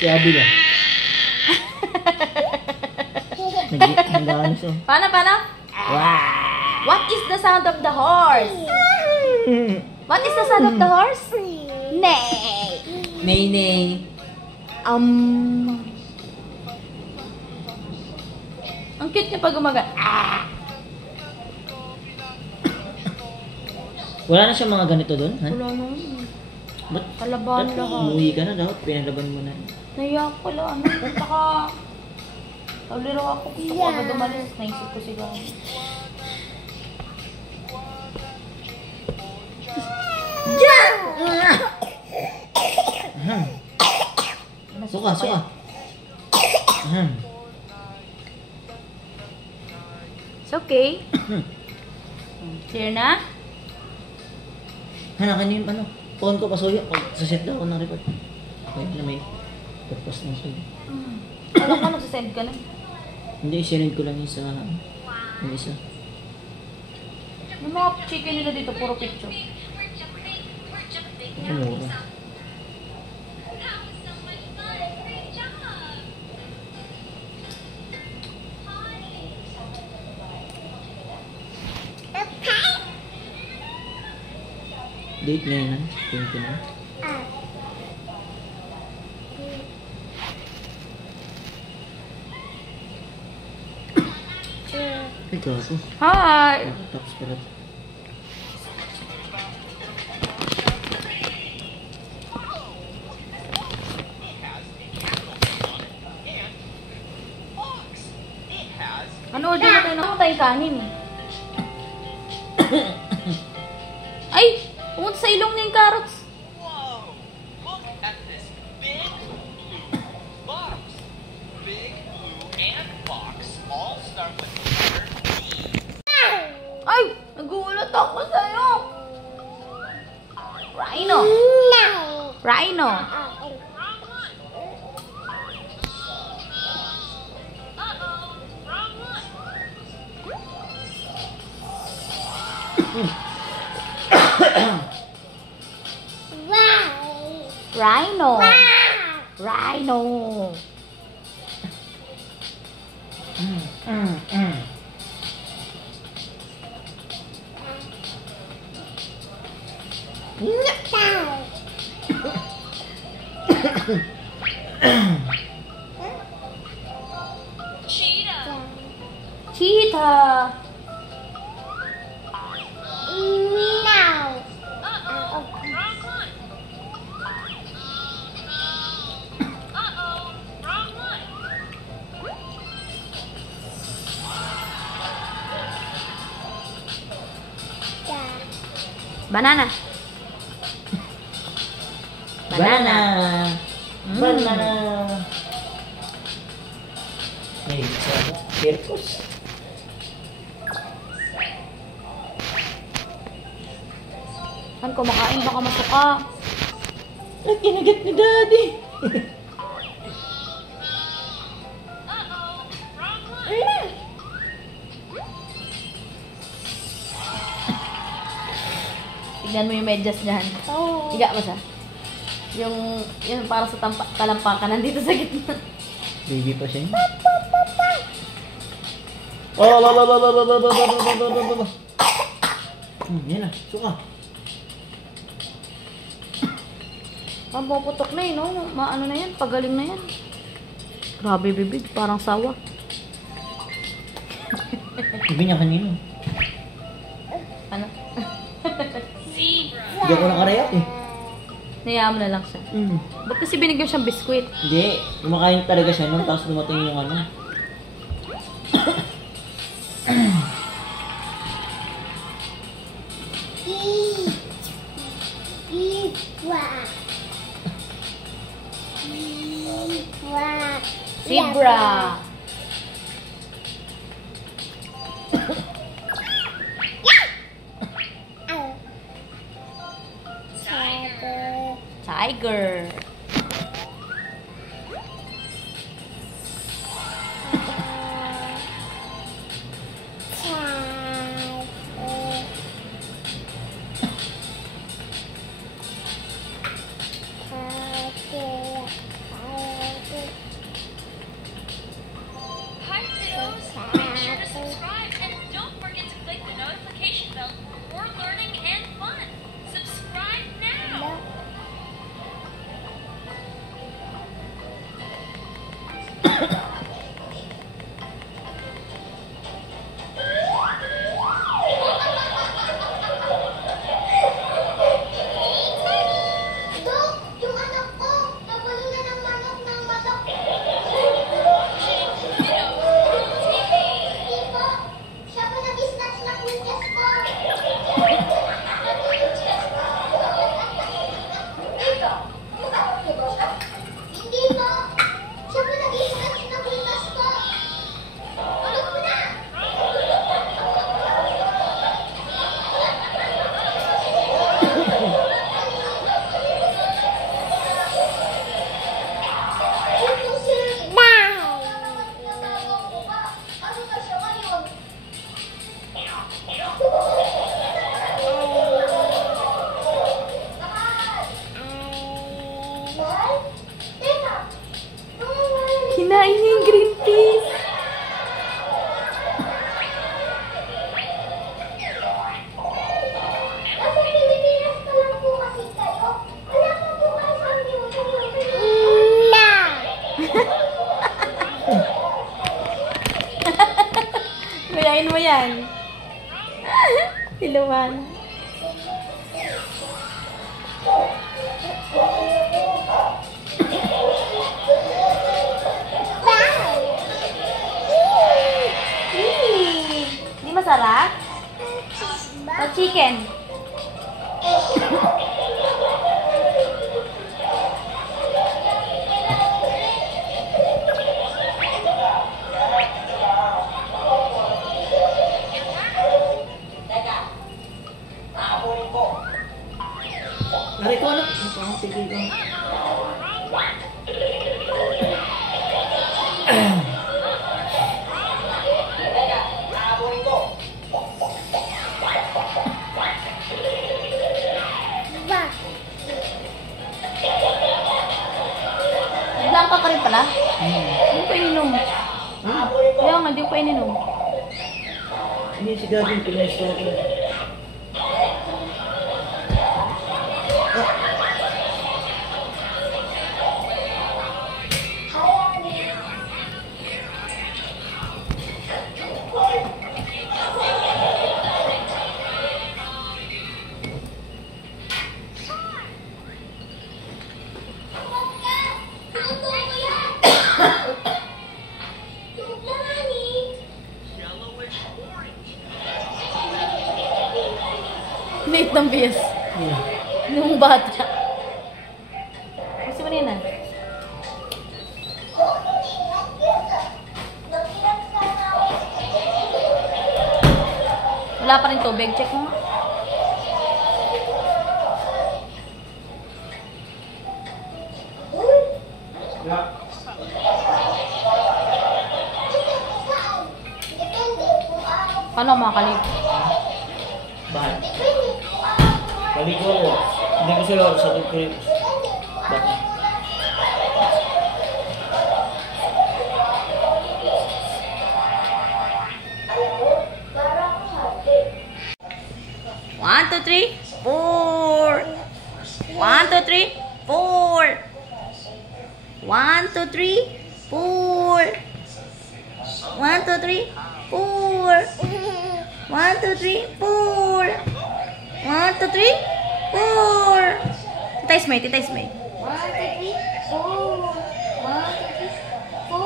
Si Abby ba? Nag-ano siya. Paano? Wow! What is the sound of the horse? What is the sound of the horse? Neigh. Nay. Ang cute niya pag umaga. Wala na siya mga ganito doon, ha? Wala na. Ba't? Kalabahan Ba't lahat. umuwi ka na dapat? Pinalaban mo na. Naiyak ko lang. Saka, tawliro ako. Gusto ko agad umalis. Naisip ko siguro. Suka. It's okay. Clear na? Hanakan yung ano, phone ko pasuyo. Saset daw ako ng record. Okay, na may purpose ng suyo. Alam ko, nagsasend ka na. Hindi, sinend ko lang yung sa yung isa. Yung mga chicken nila dito, puro picture. Ako mura. Date ngayon na, 29. Ikaw ako. Hi! Tapos pala. Ano order na tayo? Ano tayong kanin eh? Ay! Pumunta sa ilong na yung carrots. Look at this big blue box. Big blue and box all start with the letter B. Ay! Nagulat ako sa'yo! Rhino! Rhino! Rhino! Rhino! Cheetah! Banana. Banana. Banana. Hey, circus. Saan kumakain? Baka masuka. Ay, kinagat ni Daddy. Tignan mo yung medyas niyan. Higa mo siya. Yung para sa talampakan nandito sa gitna. Baby pa siya. Yan na, suka. Mapuputok na no? Maano na yan, pagaling na yan. Grabe bibig, parang sawa. Sabi niya kanino. Ano? Hindi ako nakarayat eh. Nayaan mo na lang siya. Ba't kasi binigyan siyang biskwit? Hindi, kumakain talaga siya nung tapos dumating yung ano. Zebra. Tiger. Tiluan. Hindi masarap? O chicken? Nari ko anak. Ang tigil ko. Blanca ka rin pala? Hindi ko ininom. Kaya nga, hindi ko ininom. Hindi si Gavin, pinaisto ko. Late ng bias. Nung bata. Gusto mo na yan ah. Wala pa rin tubig. Check mo. Paano makakalip? Bahal. Balik ko ako. Hindi ko sila sa tugkuri. Bakit? One, two, three, four. 1, 2, 3, 4. 1, 2, 3, 4. 1, 2, 3, 4. 1, 2, 3, 4. 1, 2, 3, 4. Titay Smay, Titay Smay. 1, 2, 3, 4. 1, 2, 3, 4. 1,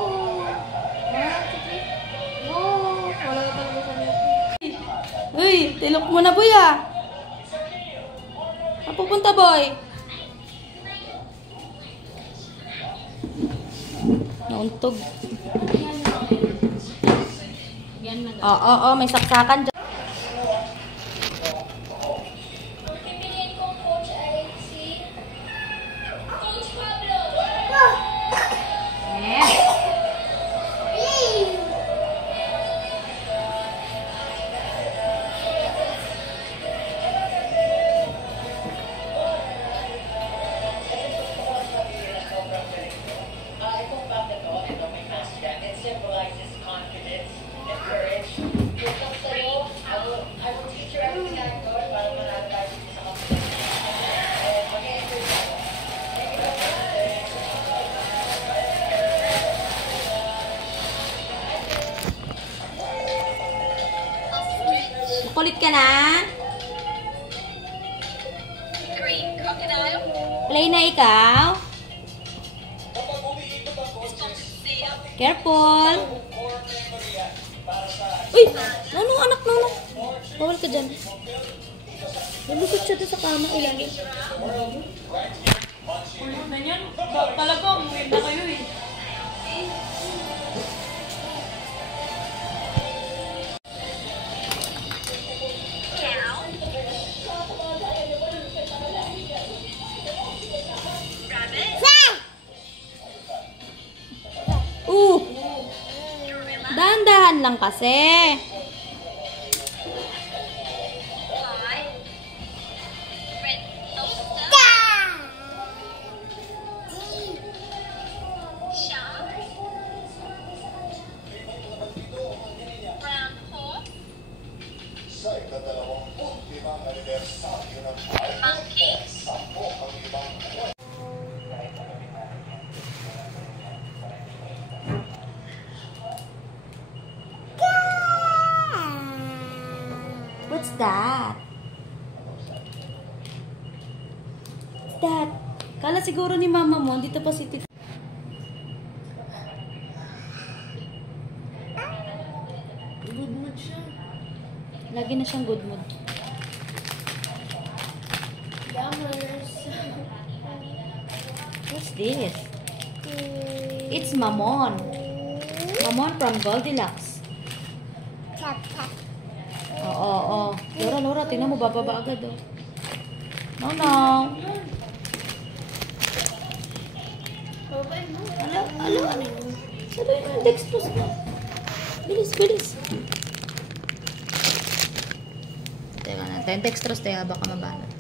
2, 3, 4. Wala ka talaga sa loob. Uy, tilok mo na boy ah. Saan pupunta boy? Nauntog. Oo, may saksakan dyan. Pipiliin kong coach ay si Coach Pablo. Yes. Itong back na to, ito may mask yan. It symbolizes confidence and courage. Kung kung sa'yo, I will teach you everything I know para manalo tayo dito sa competition. And mag-e-enjoy tayo. Thank you so much. Kulit ka na? Green crocodile. Play na ikaw? Careful! Uy! Nanong anak, nanong! Bawal ka dyan. Nalusot siya doon sa kama, ilalim. Ulo na yan. Talaga, umuwi na kayo eh. Dahan-dahan lang kasi. Sa ika-25 anibersaryo ng iPhone 10 ang ibang What's that? What's that? Kala siguro ni mama mo, dito pa si Tita. Good mood siya. Lagi na siyang good mood. Yummers. What's this? It's Mamon. Mamon from Goldilocks. Oo. Laura, tingnan mo, bababa agad, oh. No. Ano yun? Sabi mo, dextrose na. Bilis. Teka natin, dextrose tayo, baka mabanat.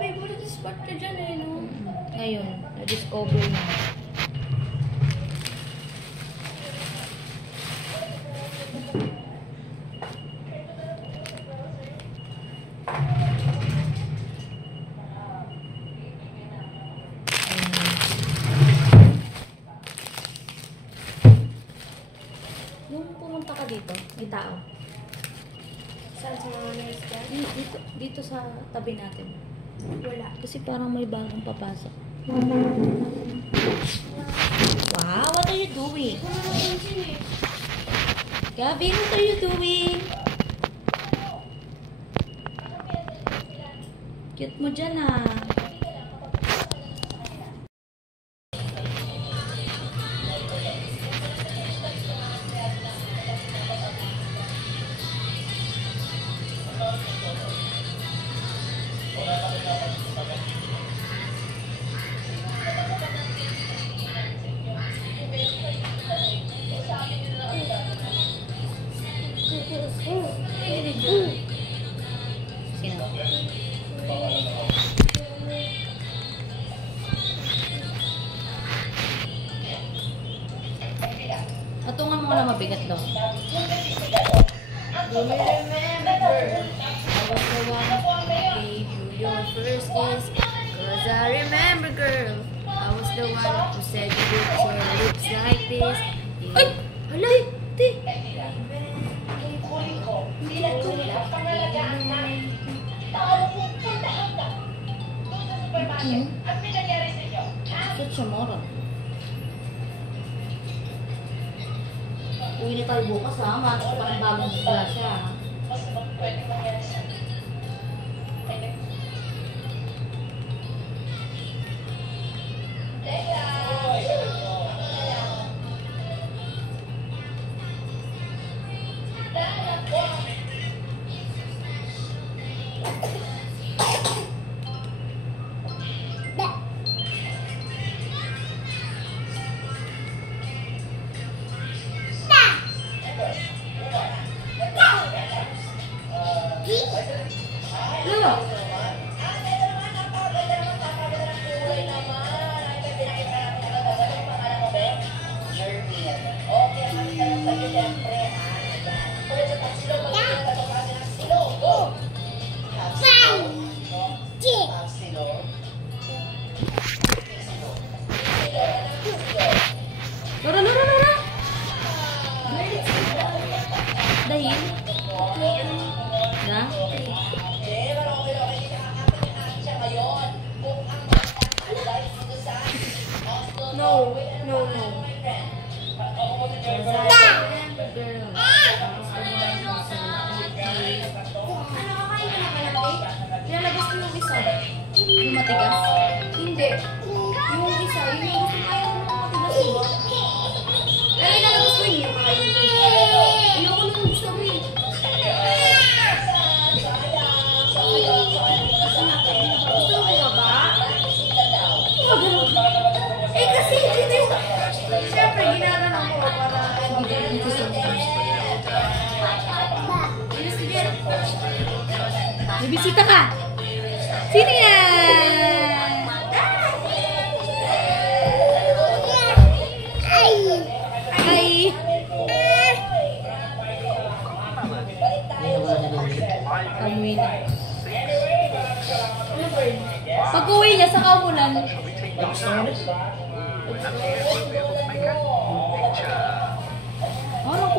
Favorite spot ka dyan eh, no? Ngayon, na-discover na. Yung pumunta ka dito, may tao. Saan sa mga nurse ka? Dito sa tabi natin. Wala. Kasi parang may bagong papasok. Wow, what are you doing? Gavin, what are you doing? Cute mo dyan ah. Patungan mo na mabigat daw. Do you remember? I was the one who gave you your first kiss. Cause I remember, girl. I was the one who said you look your lips like this. Ay! Hala! Ti! Such a moron. Uwi na tayo bukas ha. Masok pa ng bagong klase ha. Laura! Dahil? Na? No. Nilalabas ko yung isa. Yung matigas? Hindi. Yung isa, yung gusto ko yung matigas mo. Pero nilalabas ko yung kakain. Ayoko nung gusto ko eh. Gusto mo ba? Eh kasi, siyempre, ginagawa ko para May bisita ka! Sino yan? Ay! Kamuwi na. Pag-uwi niya sa kamulan. Ano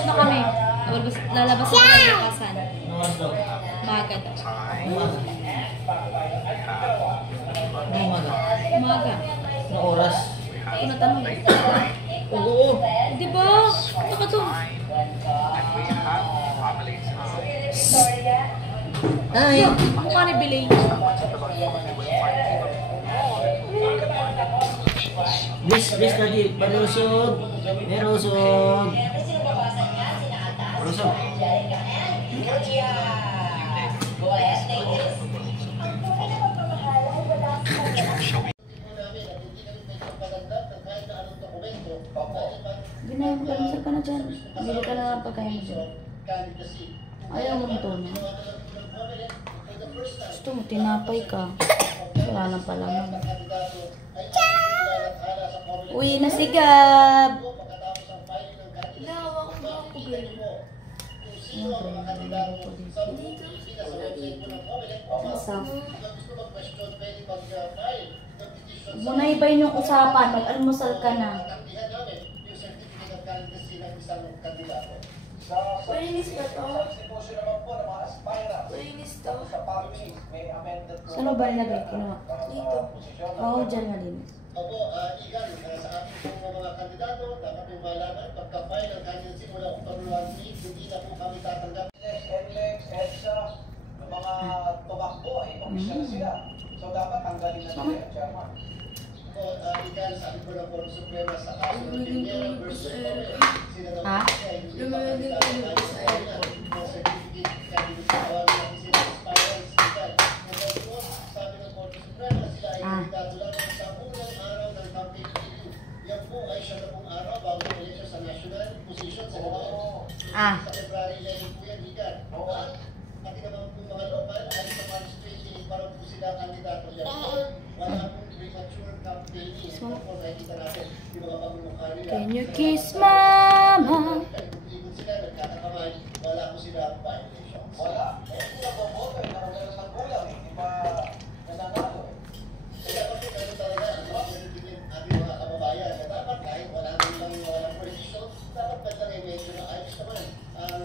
Lalabas na kami. Lalabas na kami bukasan. Oras daw. Maga daw. Umaga. Umaga. Na oras? Ano tanong? Oo. Di ba? Ano ka to? Ay! Mukha ni Bilay. Please, daddy. Marusog. Merusog. Marusog. Ginayang ka lang ka na dyan. Bili ka na lang pagkain mo dyan. Ayaw mo ito na. Gusto mo, tinapay ka. Wala nang palaman. Uy, na si Gab! Nahawa ko ba ako girl? Huwag mo na ibayin yung usapan. Mag-almusal ka na. Malinis ba to? Malinis to? Saan ba nilagay? Kinuha? Dito. Oo, dyan malinis. Opo, Igan, sa ating pong mga kandidato, dapat yung malaman, pagka-file ang candidacy mula October 1, hindi na po kami tatanggap. NLEX, EDSA, ng mga tumakbo ay komisyon na sila. So dapat tanggalin na nila yung chairman. Opo, Igan, sabi ko ng Korte Suprema sa kaso ng Piñera versus Torre, sila daw Ha? lumayan sa airport. Ng certificate candidacy, awali ang sila expirals, Igan. Sabi ng Korte Suprema, sila ay kandidato lang sa unang araw ng campaign period. Yan po ay siya na pong araw bago yung election sa national position sa Senado. Sa February 11 po yan, Igan. At pati naman po mga local ay sa March 28 para po sila kandidato yan. Wala pong premature campaigning. Ito po nakikita natin yung mga pagmumukha nila. Can you kiss mama? Kung sila nagkakakamay, wala po sila violations. Wala. Eh, hindi na boboto eh. Nakagalas ng kulang eh. Di ba nananalo eh. Kaya kasi ganun talaga ang mga pinipigil ating mga kababayan na dapat kahit wala walang prohibition, dapat ba lang ay medyo na ayos naman ang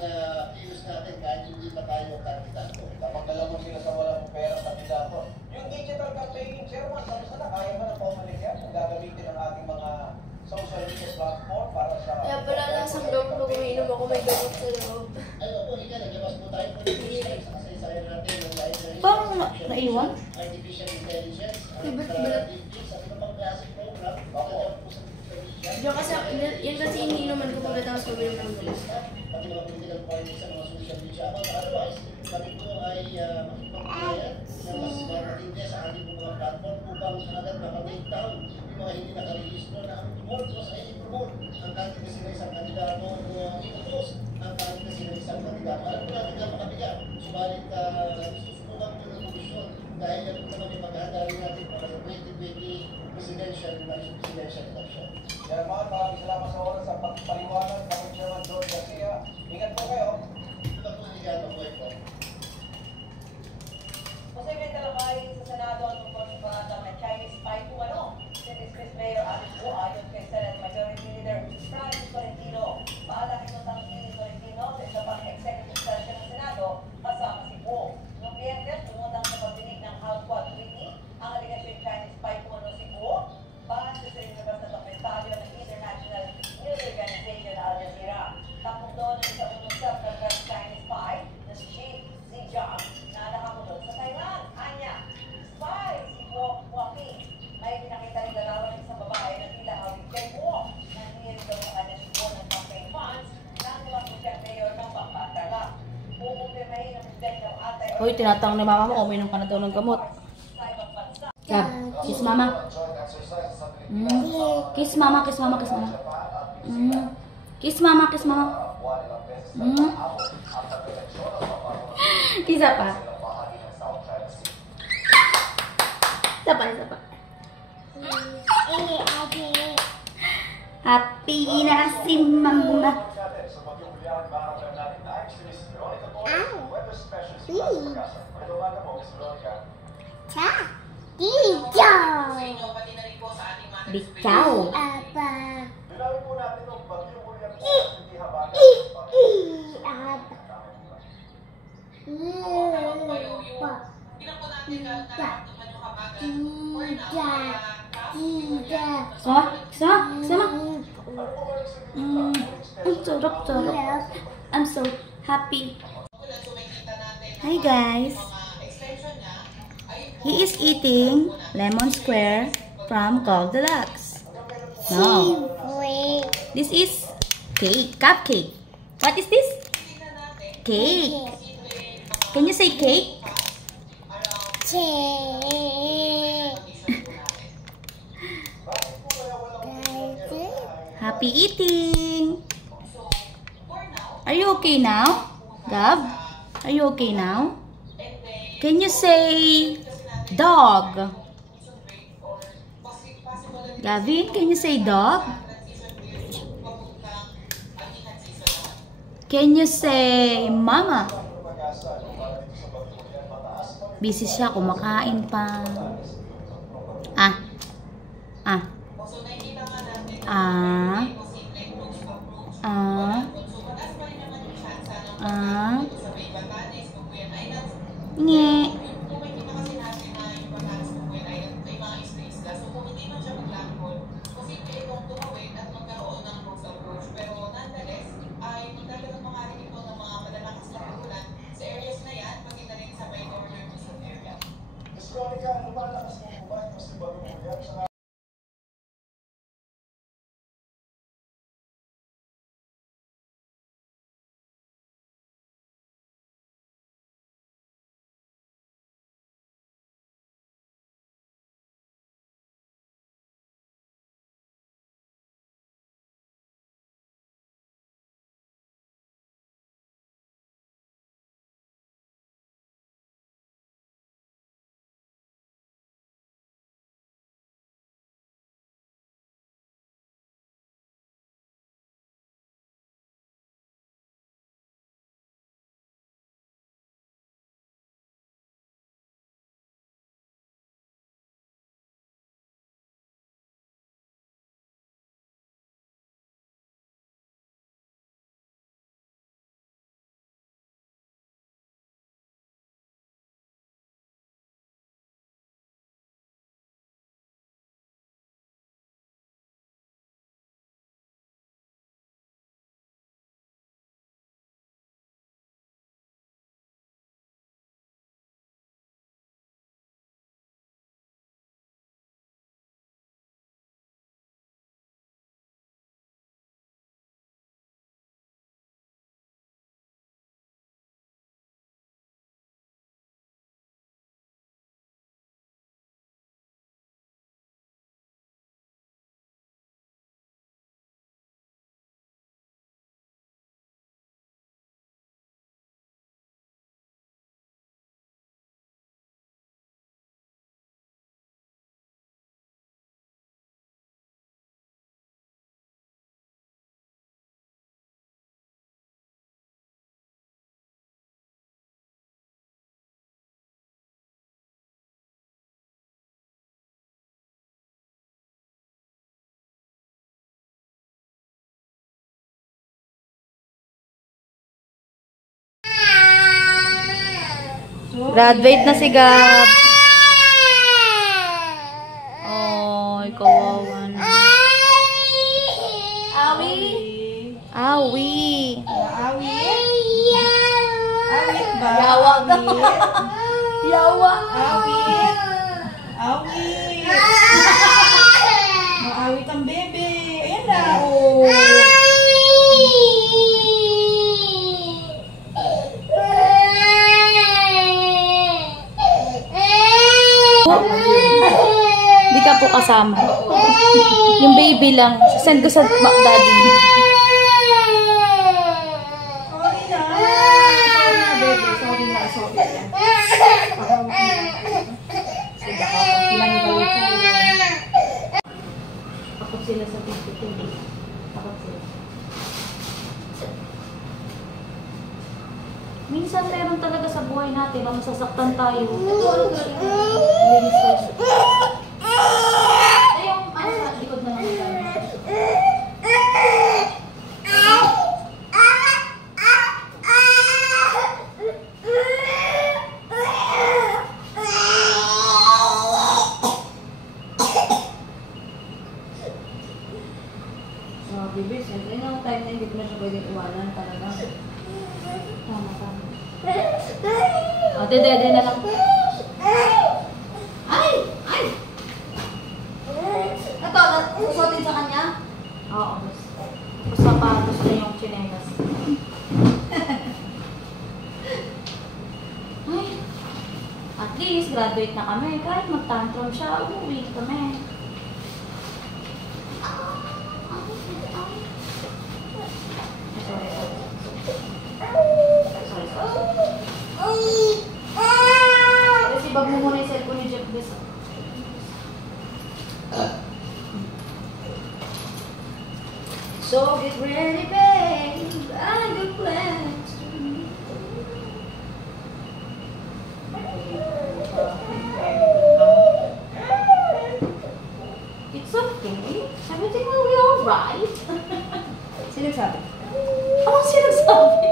kilos natin kahit hindi pa tayo kandidato. Kapag nalamang sila sa walang pera kandidato. Yung digital campaigning chairman, tapos na kaya mo na pumalik yan kung gagamitin ang ating mga social media platform para sa... Kaya pala lasang loob nung umiinom ako may gamot sa loob. Ay, opo, Ika, naglabas po tayo po sa kasaysayan natin ng library. Parang naiwan? Artificial intelligence. Ba't? Sa iba pang klaseng program, kaya po sa Diyan kasi, yan kasi iniinuman ko pagkatapos ko ng gamot. pati mga political parties sa mga social media. Otherwise, kami po ay makipagpapagayan na mas matindi sa ating mga platform upang agad makatake down yung mga hindi nakarehistro na ang promote was ay i-promote ang candidacy ng isang kandidato o i-post ang candidacy ng isang kandidato. Alam po natin na makabigat. Subalit, susubukan po ng komisyon dahil yan po naman yung paghahanda rin natin para sa 2020 presidential election. Yan mga maraming salamat sa oras sa pagpaliwanag ng Chairman George Garcia. Ingat po kayo. Ito po siya ang buhay po. Posibleng talakayin sa Senado ang tungkol sa pangatang ng Chinese spy kung ano. Sinismis Mayor Alice Go ayon kay Senate Majority Leader Francis Tolentino. Paalak itong tangkili Tolentino sa isa pang executive session ng Senado kasama si Go. Noong Biyernes, lumutang sa pagdinig ng House Quad Committee ang aligasyon Chinese spy kung ano si Go. Base sa inilabas na dokumentaryo ng International News Organization Al Jazeera. Tapos doon ang isa unong self-confessed Chinese spy na si Xi Zhejiang na nakakulong sa Taiwan. Anya, spy si Guo Huaping. May pinakita rin larawan ng isang babae na tila hawig kay Guo na hinihirin daw ng kanya si Guo ng campaign funds nang niwag mo siyang mayor ng Pampatala. Pupumpirmahin ng presidente ng atay. Uy, tinatawag ni mama mo, uminom ka na daw ng gamot. Gab, kiss mama. Kiss mama, kiss mama, kiss mama. Kiss mama, kiss mama. Isa pa. Isa pa, isa pa. Happy na si mama. Bitaw. Apa? Sama. Sarap. I'm so happy. Hi guys. He is eating lemon square from Goldilocks. No. This is cake, cupcake. What is this? Cake. Can you say cake? Happy eating. Are you okay now? Gab? Are you okay now? Can you say dog? Gavin, can you say dog? Can you say mama? Busy siya, kumakain pa. Nge. Graduate na si Gab. Oh, kawawa na. Awi. Awit ba? Yawa ka. Yawa. Awit. Maawit ang bebe. Ayan na. Oh. Di ka po kasama. Yung baby lang. Send ko sa daddy. Sorry na. Takot sila sa pagkito. Takot sila. Minsan meron talaga sa buhay natin na masasaktan tayo. Yung ano sa likod na naman tayo. Bibi, siyempre yung time na hindi ko na siya pwedeng iwanan talaga. Tama. Ate, dede na lang. Ay! Ito, susutin sa kanya? Oo, gusto na yung chinelas. Ay, at least graduate na kami. Kahit mag-tantrum siya, uuwi kami. Kasi bag mo muna yung cellphone ni Jeff Bess. So get ready, babe. I got plans to meet. It's okay. Everything will be alright. Sino sabi? Oh, sino sabi?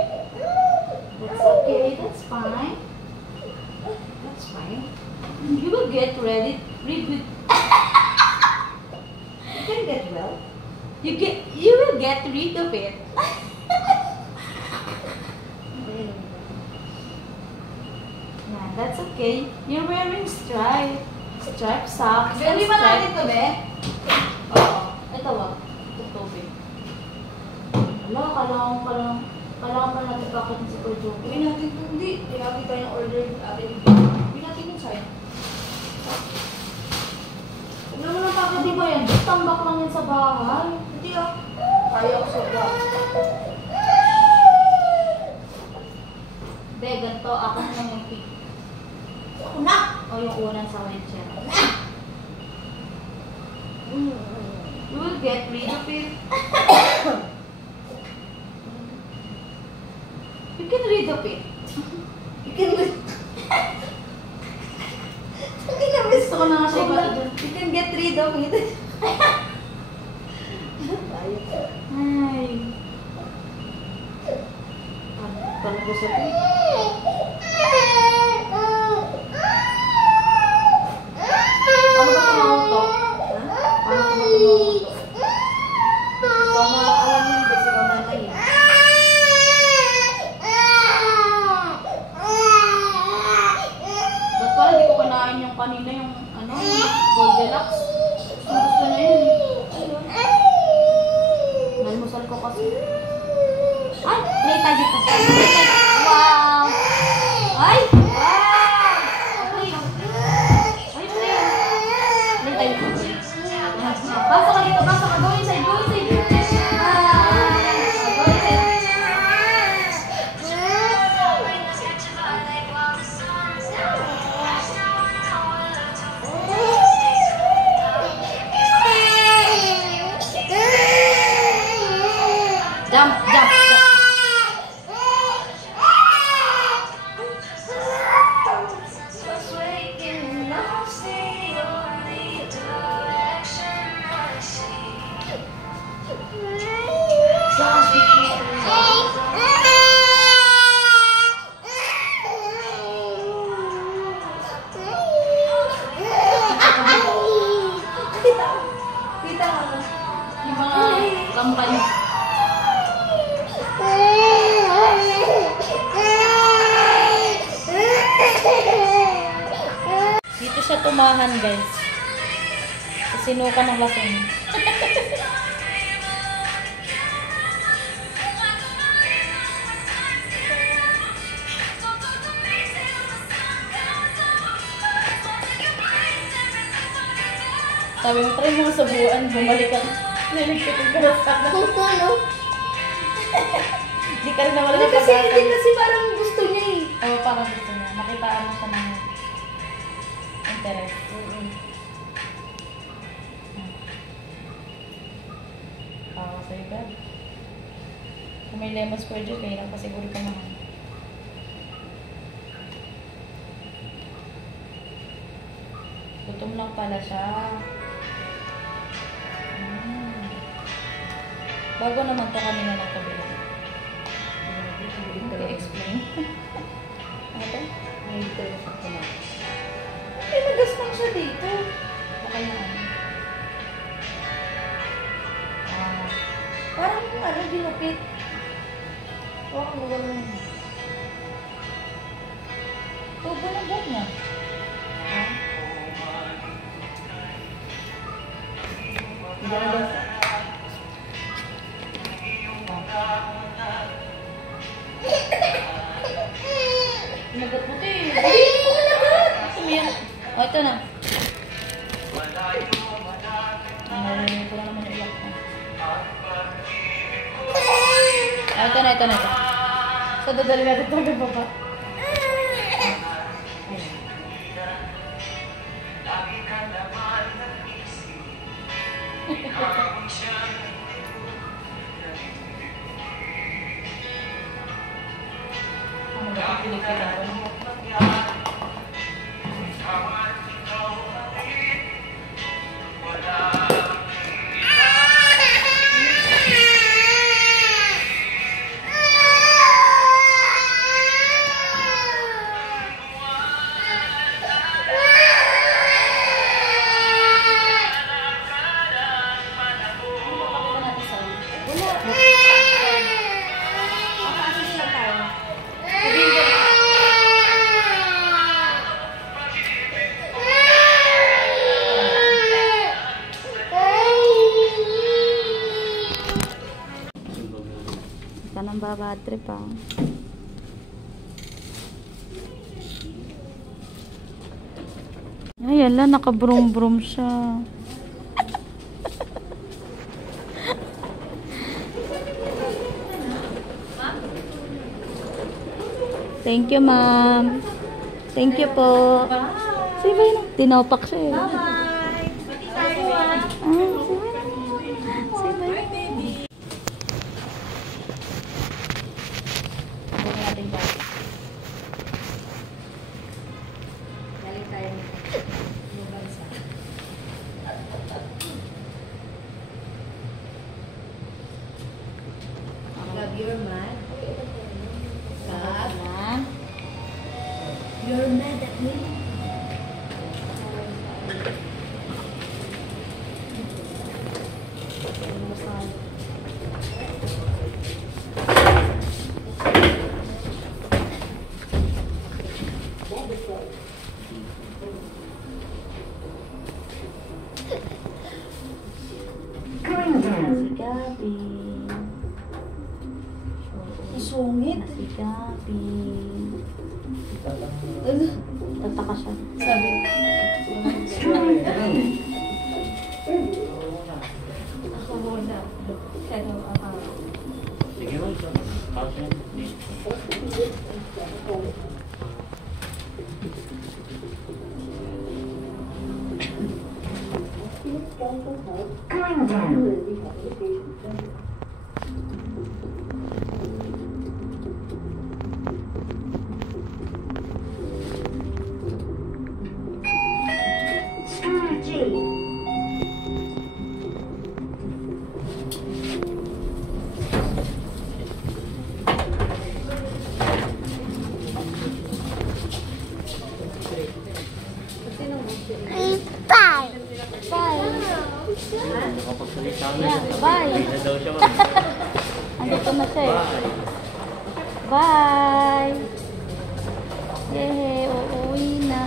That's okay. That's fine. That's fine. You will get ready. You can get well. You will get rid of it. Yeah, that's okay. You're wearing striped socks. Hindi ba natin ito, be? Oo. Ito ba? Tubig. Wala, kailangan pa natin pakitin si Kuya Joe. Uwi natin ito. Hindi. Tinawag tayo ng order atin. Uwi natin yung side. Huwag naman ang pakitin ba yan? Tambak lang yan sa bahay. Hindi ah. Kaya ko sobra. Hindi, ganito. Ako na yung pick. Ako na! O yung unang sa wheelchair. You will get rid of it. You can rid of it. You can rid. Hindi na gusto ko na nga siya iba. You can get rid of it. Ay. Paano gusto ko? Paano ba tumautok? Paano ba tumautok? Ikaw alam yun kasi ikaw nanay. Ba't pala di ko kanain yung kanina yung Goldilocks? Gusto na yun. Nalmusal ko kasi. Ay! Play tayo dito. Wow! Ay! Pasok ka dito, pasok ka. Go inside, go inside. Jump, jump, jump. Yung mga kamukha niyo. Dito siya tumahan, guys. Sinuka ng lasing. Sabi mo, try mo sa buwan, bumalik ka. Niligpitin ko na sa akin. No? Hindi ka rin nawala ng pag-asa. Kasi parang gusto niya eh. Oo, parang gusto niya. Nakitaan mo siya ng interest. Kawa sa'yo ba? Kung may lemon square dyan, kaya lang pasiguro ka naman. Gutom lang pala siya. Bago naman to kanina ng kabila. I-explain. Ano ba? May interest ako na. Ay, nagaspan siya dito. Baka na ano. lupit. Huwag mo gano'n. Tubo na buhok niya. Ha? Ganda. Nagot mo ito eh. Sumiyan. O, ito na. Narinig ko lang naman iyak ko. Ito na. So, dadali natin ito hanggang baba. Ano ba ito pilik-pilik ako? Nang babad trip ah. Ay, ala, nakabrum-brum siya. Thank you, ma'am. Thank you po. Sige ba yun? Tinopak siya eh. Bye-bye. Pati tayo ah. Love your man. Love. You're mad at me. Si Gabi. Sungit. Si Gabi. Tataka siya. Sabi. Ako muna. Hello, sige mo ito. Going down. Bye. Andito na siya eh. Bye. Yehe, uuwi na.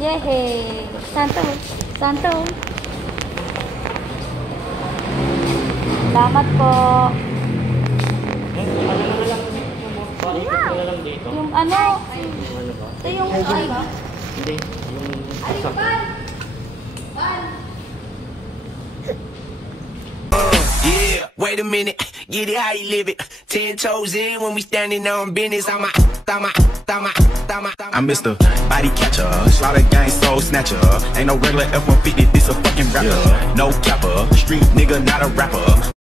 Yehe. Santo. Salamat po. Yung ano? Ito yung ay. Hindi. Yung yeah, wait a minute, get it how you live it. 10 toes in when we standing on business. I'm Mr. Body Catcher, slaughter gang soul snatcher. Ain't no regular F-150, this a fucking rapper. No capper, street nigga, not a rapper.